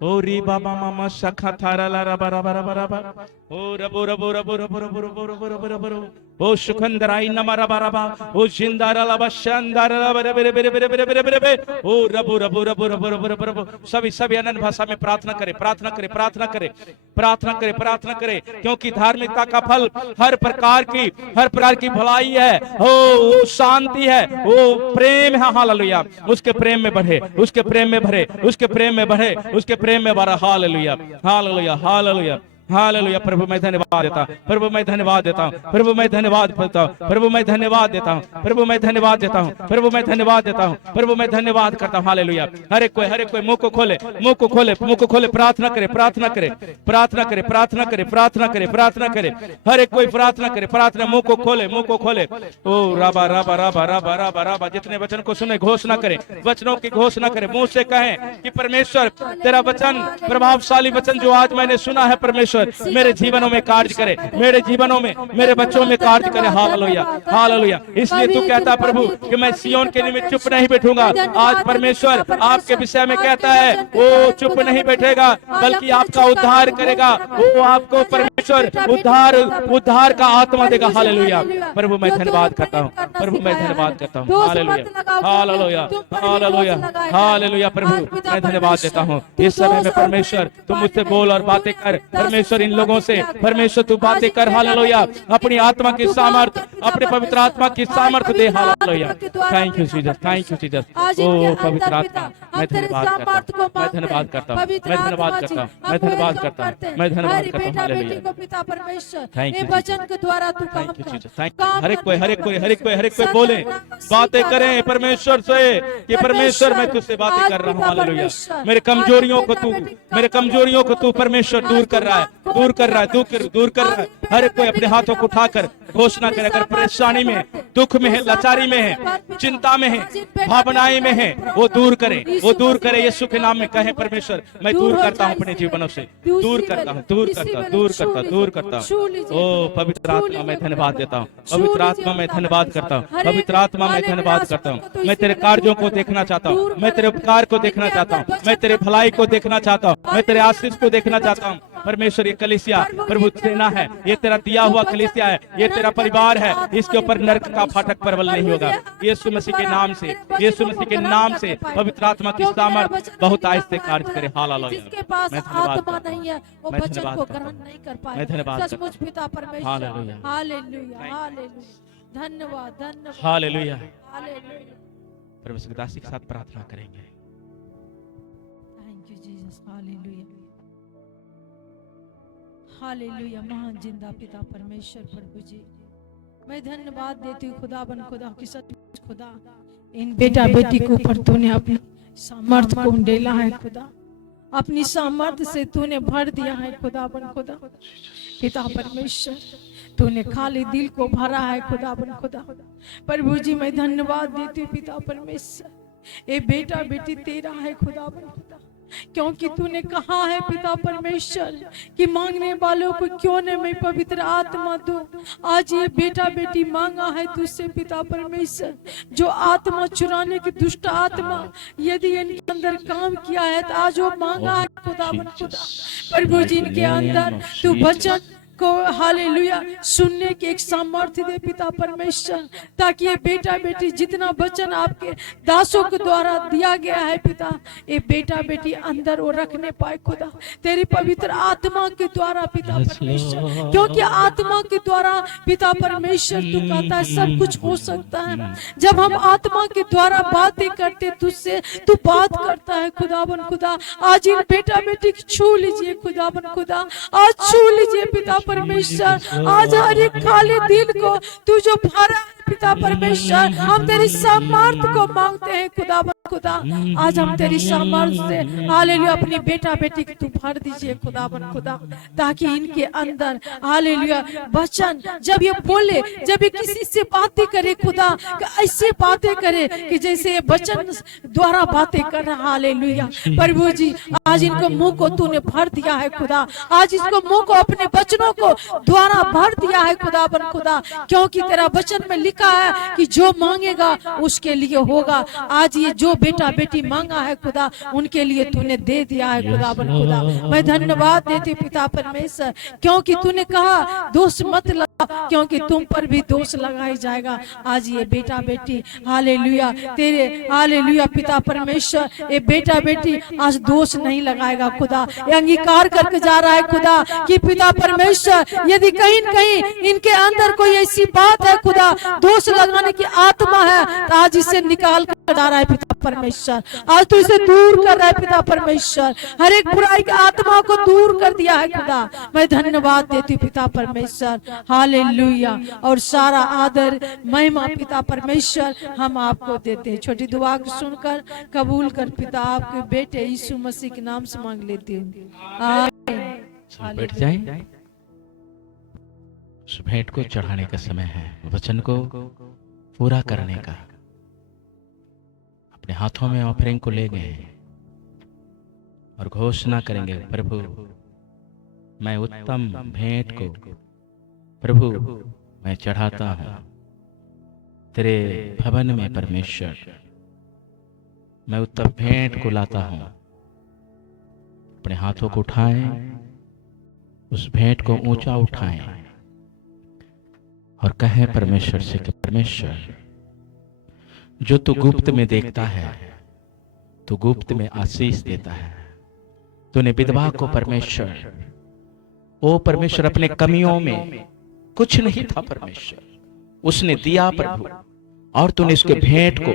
ओ री बाबा मामा सखा थारा ला रा बरा बरा बरा बरा। ओ रबो रबो रबो रबो रबो रबो रबो रबो रबो। ओ सुखंदराई नमरा बरा बा। ओ जिंदारा ला बशानदारा ला बरे बरे बरे बरे बरे बरे बरे। ओ रबो रबो रबो रबो रबो रबो रबो। सभी अनन्य भाषा में प्रार्थना करे, प्रार्थना करे, प्रार्थना करे, प्रार्थना करे, प्रार्थना करे, क्योंकि धार्मिकता का फल हर प्रकार की भलाई है, वो शांति है, वो प्रेम है। हालेलुया। उसके प्रेम में बढ़े, उसके प्रेम में भरे, उसके प्रेम में बढ़े, उसके प्रेम में बढ़ा। Hallelujah, hallelujah, hallelujah, hallelujah. प्रभु मैं धन्यवाद देता हूं, प्रभु मैं धन्यवाद देता हूं, प्रभु मैं धन्यवाद देता हूं, प्रभु मैं धन्यवाद देता हूं, प्रभु मैं धन्यवाद देता हूं, प्रभु मैं धन्यवाद देता हूं, प्रभु मैं धन्यवाद करता हूं। हालेलुया। हर एक कोई मुंह को खोले, मुंह को खोले, मुंह को खोले। प्रार्थना करे, प्रार्थना करे, प्रार्थना करे, प्रार्थना करे, प्रार्थना करे, प्रार्थना करे। हर एक कोई प्रार्थना करे, प्रार्थना, मुंह को खोले, मुंह को खोले। ओ राबा राबा राबा राबा राबा राबा। जितने वचन को सुने घोषणा करे, वचनों की घोषणा करे, मुंह से कहें कि परमेश्वर तेरा वचन, प्रभावशाली वचन जो आज मैंने सुना है परमेश्वर, मेरे जीवनों में कार्य करे, मेरे जीवनों में, मेरे बच्चों में कार्य करे। Hallelujah, hallelujah. इसलिए तू कहता प्रभु कि मैं सियोन के निमित्त चुप नहीं बैठूंगा। आज परमेश्वर आपके विषय में कहता है वो चुप नहीं बैठेगा, बल्कि आपका उद्धार करेगा। वो आपको परमेश्वर उद्धार का आत्मा देगा। हालेलुया। प्रभु मैं धन्यवाद करता हूँ, प्रभु मैं धन्यवाद करता हूँ। Hallelujah, hallelujah, hallelujah, hallelujah. प्रभु मैं धन्यवाद देता हूँ। इस समय में परमेश्वर तुम मुझसे बोल और बातें कर परमेश्वर। परमेश्वर इन लोगों से परमेश्वर तू बातें कर, हालेलुया। अपनी आत्मा की सामर्थ, अपने पवित्र आत्मा की सामर्थ दे, hallelujah. Thank you Jesus, thank you Jesus. ओ पवित्र आत्मा, मैं धन्यवाद करता हूं, मैं धन्यवाद करता हूं, मैं धन्यवाद करता हूं, मैं धन्यवाद करता हूं, मैं धन्यवाद करता हूं, हालेलुया। पिता परमेश्वर थैंक यू वचन के द्वारा तू काम थैंक यू कर। Jesus, thank you. हर एक कोई बोले, बातें करें परमेश्वर से कि परमेश्वर मैं तुझसे बातें कर रहा हूं, हालेलुया। मेरे कमजोरियों को तू परमेश्वर दूर कर रहा है, दूर कर रहा है, दूर कर रहा है। हर एक कोई अपने हाथों को उठाकर घोषणा करे, अगर परेशानी में है, दुख में है, लाचारी में है, चिंता में है, भावनाएं में है, वो दूर करे, वो दूर करे। यीशु के नाम में कहे, परमेश्वर मैं दूर करता हूं अपने जीवनों से, दूर करता हूं, दूर करता, दूर करता, दूर करता। ओ पवित्र आत्मा मैं धन्यवाद देता हूँ, पवित्र आत्मा मैं धन्यवाद करता हूँ, पवित्र आत्मा मैं धन्यवाद करता हूँ। मैं तेरे कार्यों को देखना चाहता हूँ, मैं तेरे उपकार को देखना चाहता हूँ, मैं तेरे भलाई को देखना चाहता हूँ, मैं तेरे आशीष को देखना चाहता हूँ। परमेश्वर ये कलीसिया प्रभु सेना है, ये तेरा दिया हुआ कलीसिया है, ये तेरा परिवार है, इसके ऊपर नरक का फाटक प्रबल नहीं होगा। यीशु मसीह के नाम से, यीशु मसीह के नाम से पवित्र आत्मा की सामर्थ बहुत आहिस्ते कार्य करे, हालेलुया। जिसके पास आत्मा नहीं है वो वचन को ग्रहण नहीं कर पाएगा। मैं धन्यवाद सचमुच पिता परमेश्वर, हालेलुया, हालेलुया, हालेलुया, धन्यवाद, धन्यवाद, हालेलुया। हालेलुया। परमेश्वर की दासी के साथ प्रार्थना करेंगे। Thank you Jesus, hallelujah, hallelujah. महान जिंदा पिता परमेश्वर प्रभु जी, मैं धन्यवाद देती हूँ खुदाबन खुदा की सचमुच खुदा, इन बेटा बेटी के ऊपर तूने अपनी सामर्थ को उंडेला है खुदा, अपनी सामर्थ से तूने भर दिया है खुदाबन खुदा। पिता परमेश्वर तूने खाली दिल को भरा है खुदाबन खुदा। प्रभु जी मैं धन्यवाद देती हूँ पिता परमेश्वर, ये बेटा बेटी तेरा है खुदाबन खुदा, क्योंकि तूने कहा है पिता परमेश्वर कि मांगने वालों को क्यों न मैं पवित्र आत्मा दूं। आज ये बेटा बेटी मांगा है तुझसे पिता परमेश्वर, जो आत्मा चुराने की दुष्ट आत्मा यदि इनके अंदर काम किया है तो आज वो मांगा है खुदावन खुदा। प्रभु जी इनके अंदर तू वचन को हालेलुया सुनने की एक सामर्थ्य दे पिता परमेश्वर, ताकि ये बेटा बेटी जितना वचन आपके दासों के द्वारा दिया गया है पिता, ये बेटा बेटी अंदर वो रखने पाए खुदा, तेरी पवित्र आत्मा के द्वारा पिता परमेश्वर, क्योंकि आत्मा के द्वारा पिता परमेश्वर तू कहता है सब कुछ हो सकता है। जब हम आत्मा के द्वारा बातें करते तुझसे, तू बात करता है खुदावन खुदा। आज इन बेटा बेटी की छू लीजिए खुदावन खुदा, आज छू लीजिए पिता परमेश्वर। आज हर एक खाली दिल को तू जो भरा पिता परमेश्वर, हम तेरी सामर्थ को मांगते हैं खुदावन खुदा। आज हम तेरी सामर्थ से हालेलुया अपनी बेटा बेटी को तू भर दीजिए खुदावन खुदा, ताकि इनके अंदर हालेलुया वचन जब ये बोले, जब ये किसी से बातें करे खुदा, ऐसे बातें करे कि जैसे ये वचन द्वारा बातें कर रहा। हालेलुया प्रभु जी आज इनको मुंह को तूने भर दिया है खुदा, आज इसको मुंह को अपने वचनों को द्वारा भर दिया है खुदावन खुदा, क्योंकि तेरा वचन में लिखा है कि जो मांगेगा उसके लिए होगा। आज ये जो बेटा बेटी मांगा है खुदा, उनके लिए तूने दे दिया है खुदावन खुदा। मैं धन्यवाद देती पिता परमेश्वर, क्योंकि तूने कहा दोष मत लगा, क्योंकि तुम पर भी दोष लगाया जाएगा। आज ये बेटा बेटी हालेलुया तेरे हालेलुया पिता परमेश्वर, ये बेटा बेटी आज दोष नहीं लगाएगा खुदा, ये अंगीकार करके जा रहा है खुदा कि पिता परमेश्वर यदि कहीं कहीं इनके अंदर कोई ऐसी बात है खुदा, दोष लगाने की आत्मा है, तो आज इसे निकाल कर जा रहा है पिता परमेश्वर। आज तो इसे दूर कर रहा है पिता परमेश्वर, हर एक बुराई की आत्मा को दूर कर दिया है खुदा। मैं धन्यवाद देती हूँ पिता परमेश्वर, हालेलुया। और सारा आदर महिमा पिता परमेश्वर हम आपको देते हैं। छोटी दुआ को सुनकर कबूल कर पिता, आपके बेटे यीशु मसीह के नाम से मांग लेती हूँ, आमीन। बैठ जाएं। उस भेंट को चढ़ाने का समय है, वचन को पूरा करने का। अपने हाथों में ऑफरिंग को ले गए और घोषणा करेंगे, प्रभु मैं उत्तम भेंट को प्रभु मैं चढ़ाता हूं तेरे भवन में परमेश्वर, मैं उत्तम भेंट को लाता हूं। अपने हाथों को उठाएं, उस भेंट को ऊंचा उठाएं और कहें परमेश्वर से कि परमेश्वर जो तू गुप्त में देखता है, तू गुप्त में आशीष देता है। तूने विधवा को परमेश्वर ओ परमेश्वर, अपने कमियों में कुछ नहीं था परमेश्वर, उसने दिया प्रभु, और तूने इसके भेंट को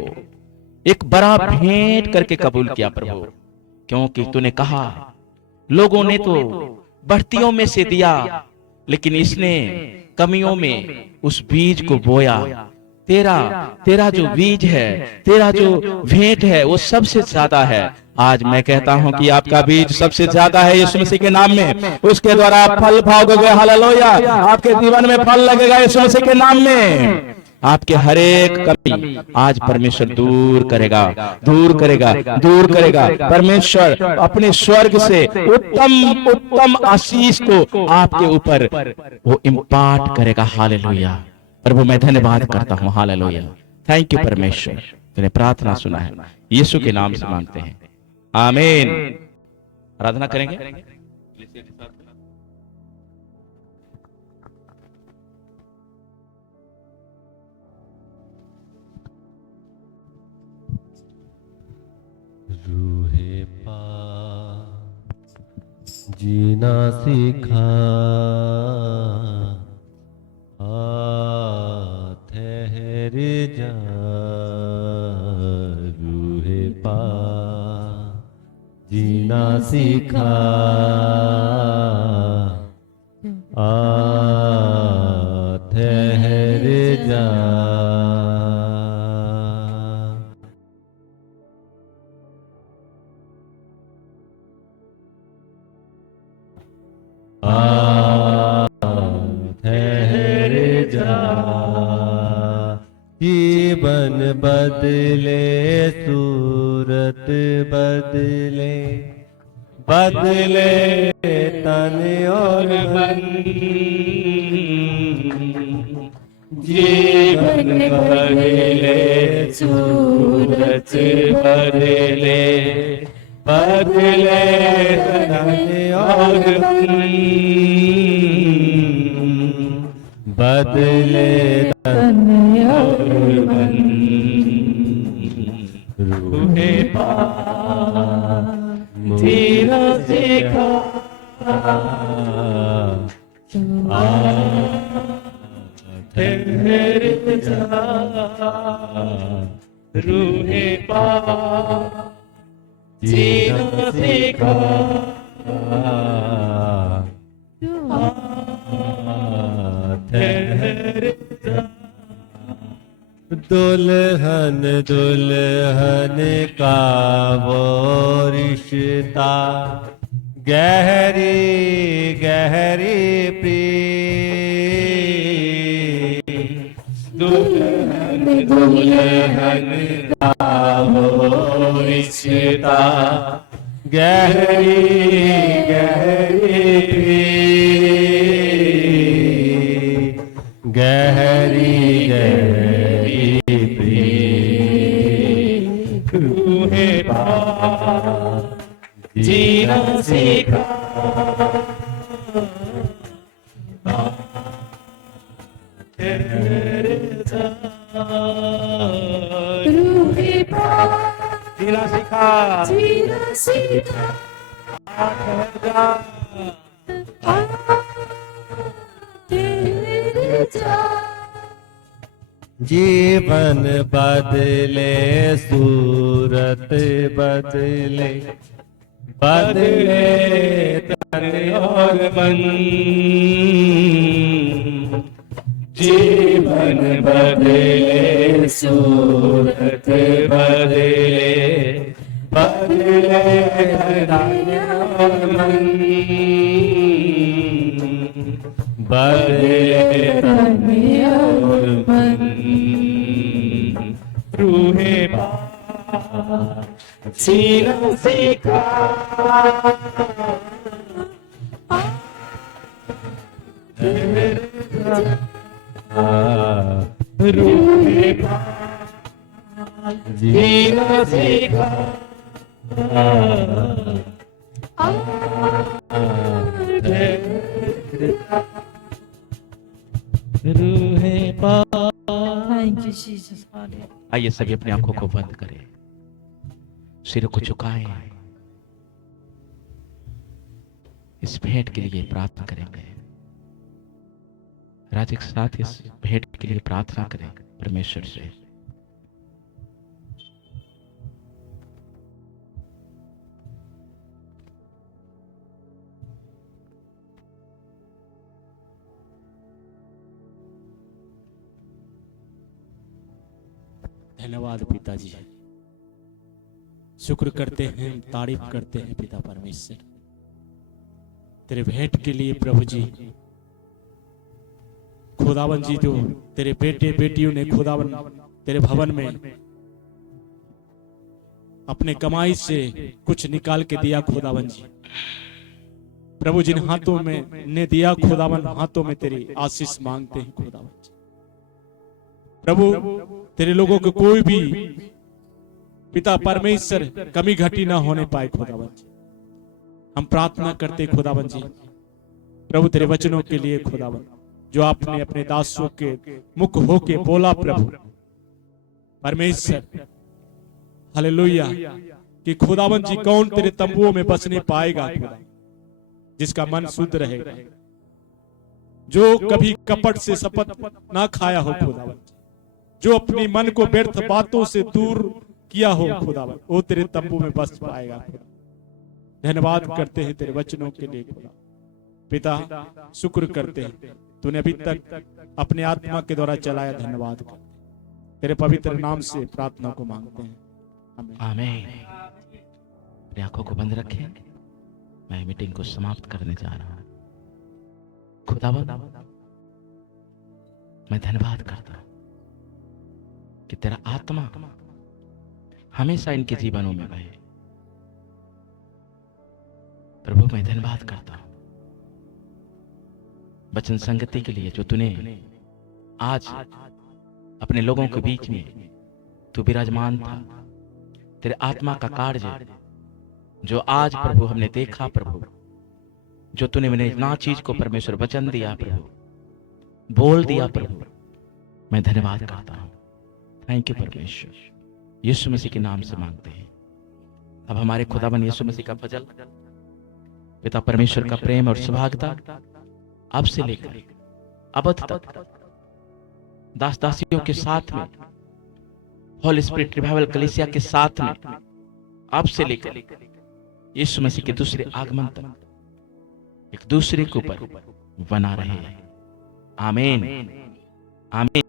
एक बड़ा भेंट करके कबूल किया प्रभु, क्योंकि तूने कहा लोगों ने तो बढ़तियों में से दिया, लेकिन इसने कमियों में उस बीज को बोया। तेरा जो बीज है, तेरा जो भेंट है, वो सबसे ज्यादा है। आज मैं कहता हूं कि आपका बीज सबसे ज्यादा है यीशु मसीह के नाम में। उसके द्वारा आप फल पाओगे, हालेलुया। आपके जीवन में फल लगेगा यीशु मसीह के नाम में। आपके हर एक कमी आज परमेश्वर दूर करेगा, दूर करेगा, दूर करेगा। परमेश्वर अपने स्वर्ग से उत्तम उत्तम आशीष को आपके ऊपर वो इम्पार्ट करेगा। हालेलुया। प्रभु मैं धन्यवाद करता हूँ। हालेलुया। थैंक यू परमेश्वर, तूने प्रार्थना सुना है, यीशु के नाम से मांगते हैं, आमीन। आराधना करेंगे। रूहे पा जीना सीखा, ठहर जा। रूहे पा जीना सीखा, ठहर जा। ठहर जा। जीवन बदले, सूरत बदले, बदले तन और मन। जीवन बदले, सूरत बदले, बदले तन और मन। बदले तन और मन। रूहे पा जीना सीखा, ठहर जा। रूहे पा जीना सीखा, ठहर जा। दुल्हन दुल्हन का वो रिश्ता, गहरी गहरी प्रीत। दुल्हन दुल्हन का वो रिश्ता, गहरी गहरी प्रीत। गहरी गहरी प्रीत। रूहे पा जीना सीखा, ठहर जा। रूहे पा जीना सीखा, जीना सीखा, ठहर जा। जीवन बदले, सूरत बदले, बदले तन और मन। जीवन बदले, सूरत बदले, बदले तन और मन। बदले तन और मन। रूहे पा जीना सीखा, रूहे पा जीना सीखा, रूहे पा। Thank you Jesus. आइए सभी अपनी आंखों को बंद करें, सिर को झुकाएं। इस भेंट के लिए प्रार्थना करेंगे। राज एक साथ इस भेंट के लिए प्रार्थना करें परमेश्वर से। धन्यवाद पिताजी, शुक्र करते हैं, तारीफ करते हैं पिता परमेश्वर तेरे भेंट के लिए। प्रभु जी, खुदावन जी, जो तेरे बेटे बेटियों ने खुदावन तेरे भवन में अपने कमाई से कुछ निकाल के दिया खुदावन जी, प्रभु जिन हाथों में ने दिया खुदावन, हाथों में तेरी आशीष मांगते हैं खुदावन जी। प्रभु तेरे लोगों को कोई भी पिता परमेश्वर कमी घटी ना होने पाए खुदावन जी। हम प्रार्थना करते खुदावन जी प्रभु तेरे वचनों के लिए खुदावन, जो आपने अपने दासों के मुख होके बोला प्रभु परमेश्वर, हालेलुया, कि खुदावन जी कौन तेरे तंबुओं में बसने पाएगा खुदा, जिसका मन शुद्ध रहेगा, जो कभी कपट से शपथ ना खाया हो खुदावन, जो अपनी मन को व्यर्थ बातों से दूर किया हो खुदावन, वो तेरे तंबू में बस पाएगा खुदा। धन्यवाद करते हैं तेरे वचनों के लिए खुदा। पिता शुक्र करते हैं तूने अभी तक अपने आत्मा के द्वारा चलाया, धन्यवाद करते तेरे पवित्र नाम से प्रार्थना को मांगते हैं, आमीन। अपनी आंखों को बंद रखें, मैं मीटिंग को समाप्त करने जा रहा हूं। खुदावंद, मैं धन्यवाद करता हूं कि तेरा आत्मा हमेशा इनके जीवनों में रहे। प्रभु मैं धन्यवाद करता हूं वचन संगति के लिए, जो तूने आज अपने लोगों के बीच में तू विराजमान था। तेरे आत्मा का कार्य जो आज प्रभु हमने देखा प्रभु, जो तूने मैंने ना चीज को परमेश्वर वचन दिया प्रभु, बोल दिया प्रभु, मैं धन्यवाद करता हूं। थैंक यू परमेश्वर, यीशु मसीह के नाम से मांगते हैं। अब हमारे खुदावन यीशु मसीह का फजल, पिता परमेश्वर का प्रेम और सौभाग्यता अब से लेकर अब तक दास दासियों के साथ में, होली स्पिरिट रिवाइवल कलीसिया के साथ में, अब से लेकर यीशु मसीह के दूसरे आगमन तक एक दूसरे के ऊपर बना रहे। आमीन, आमीन।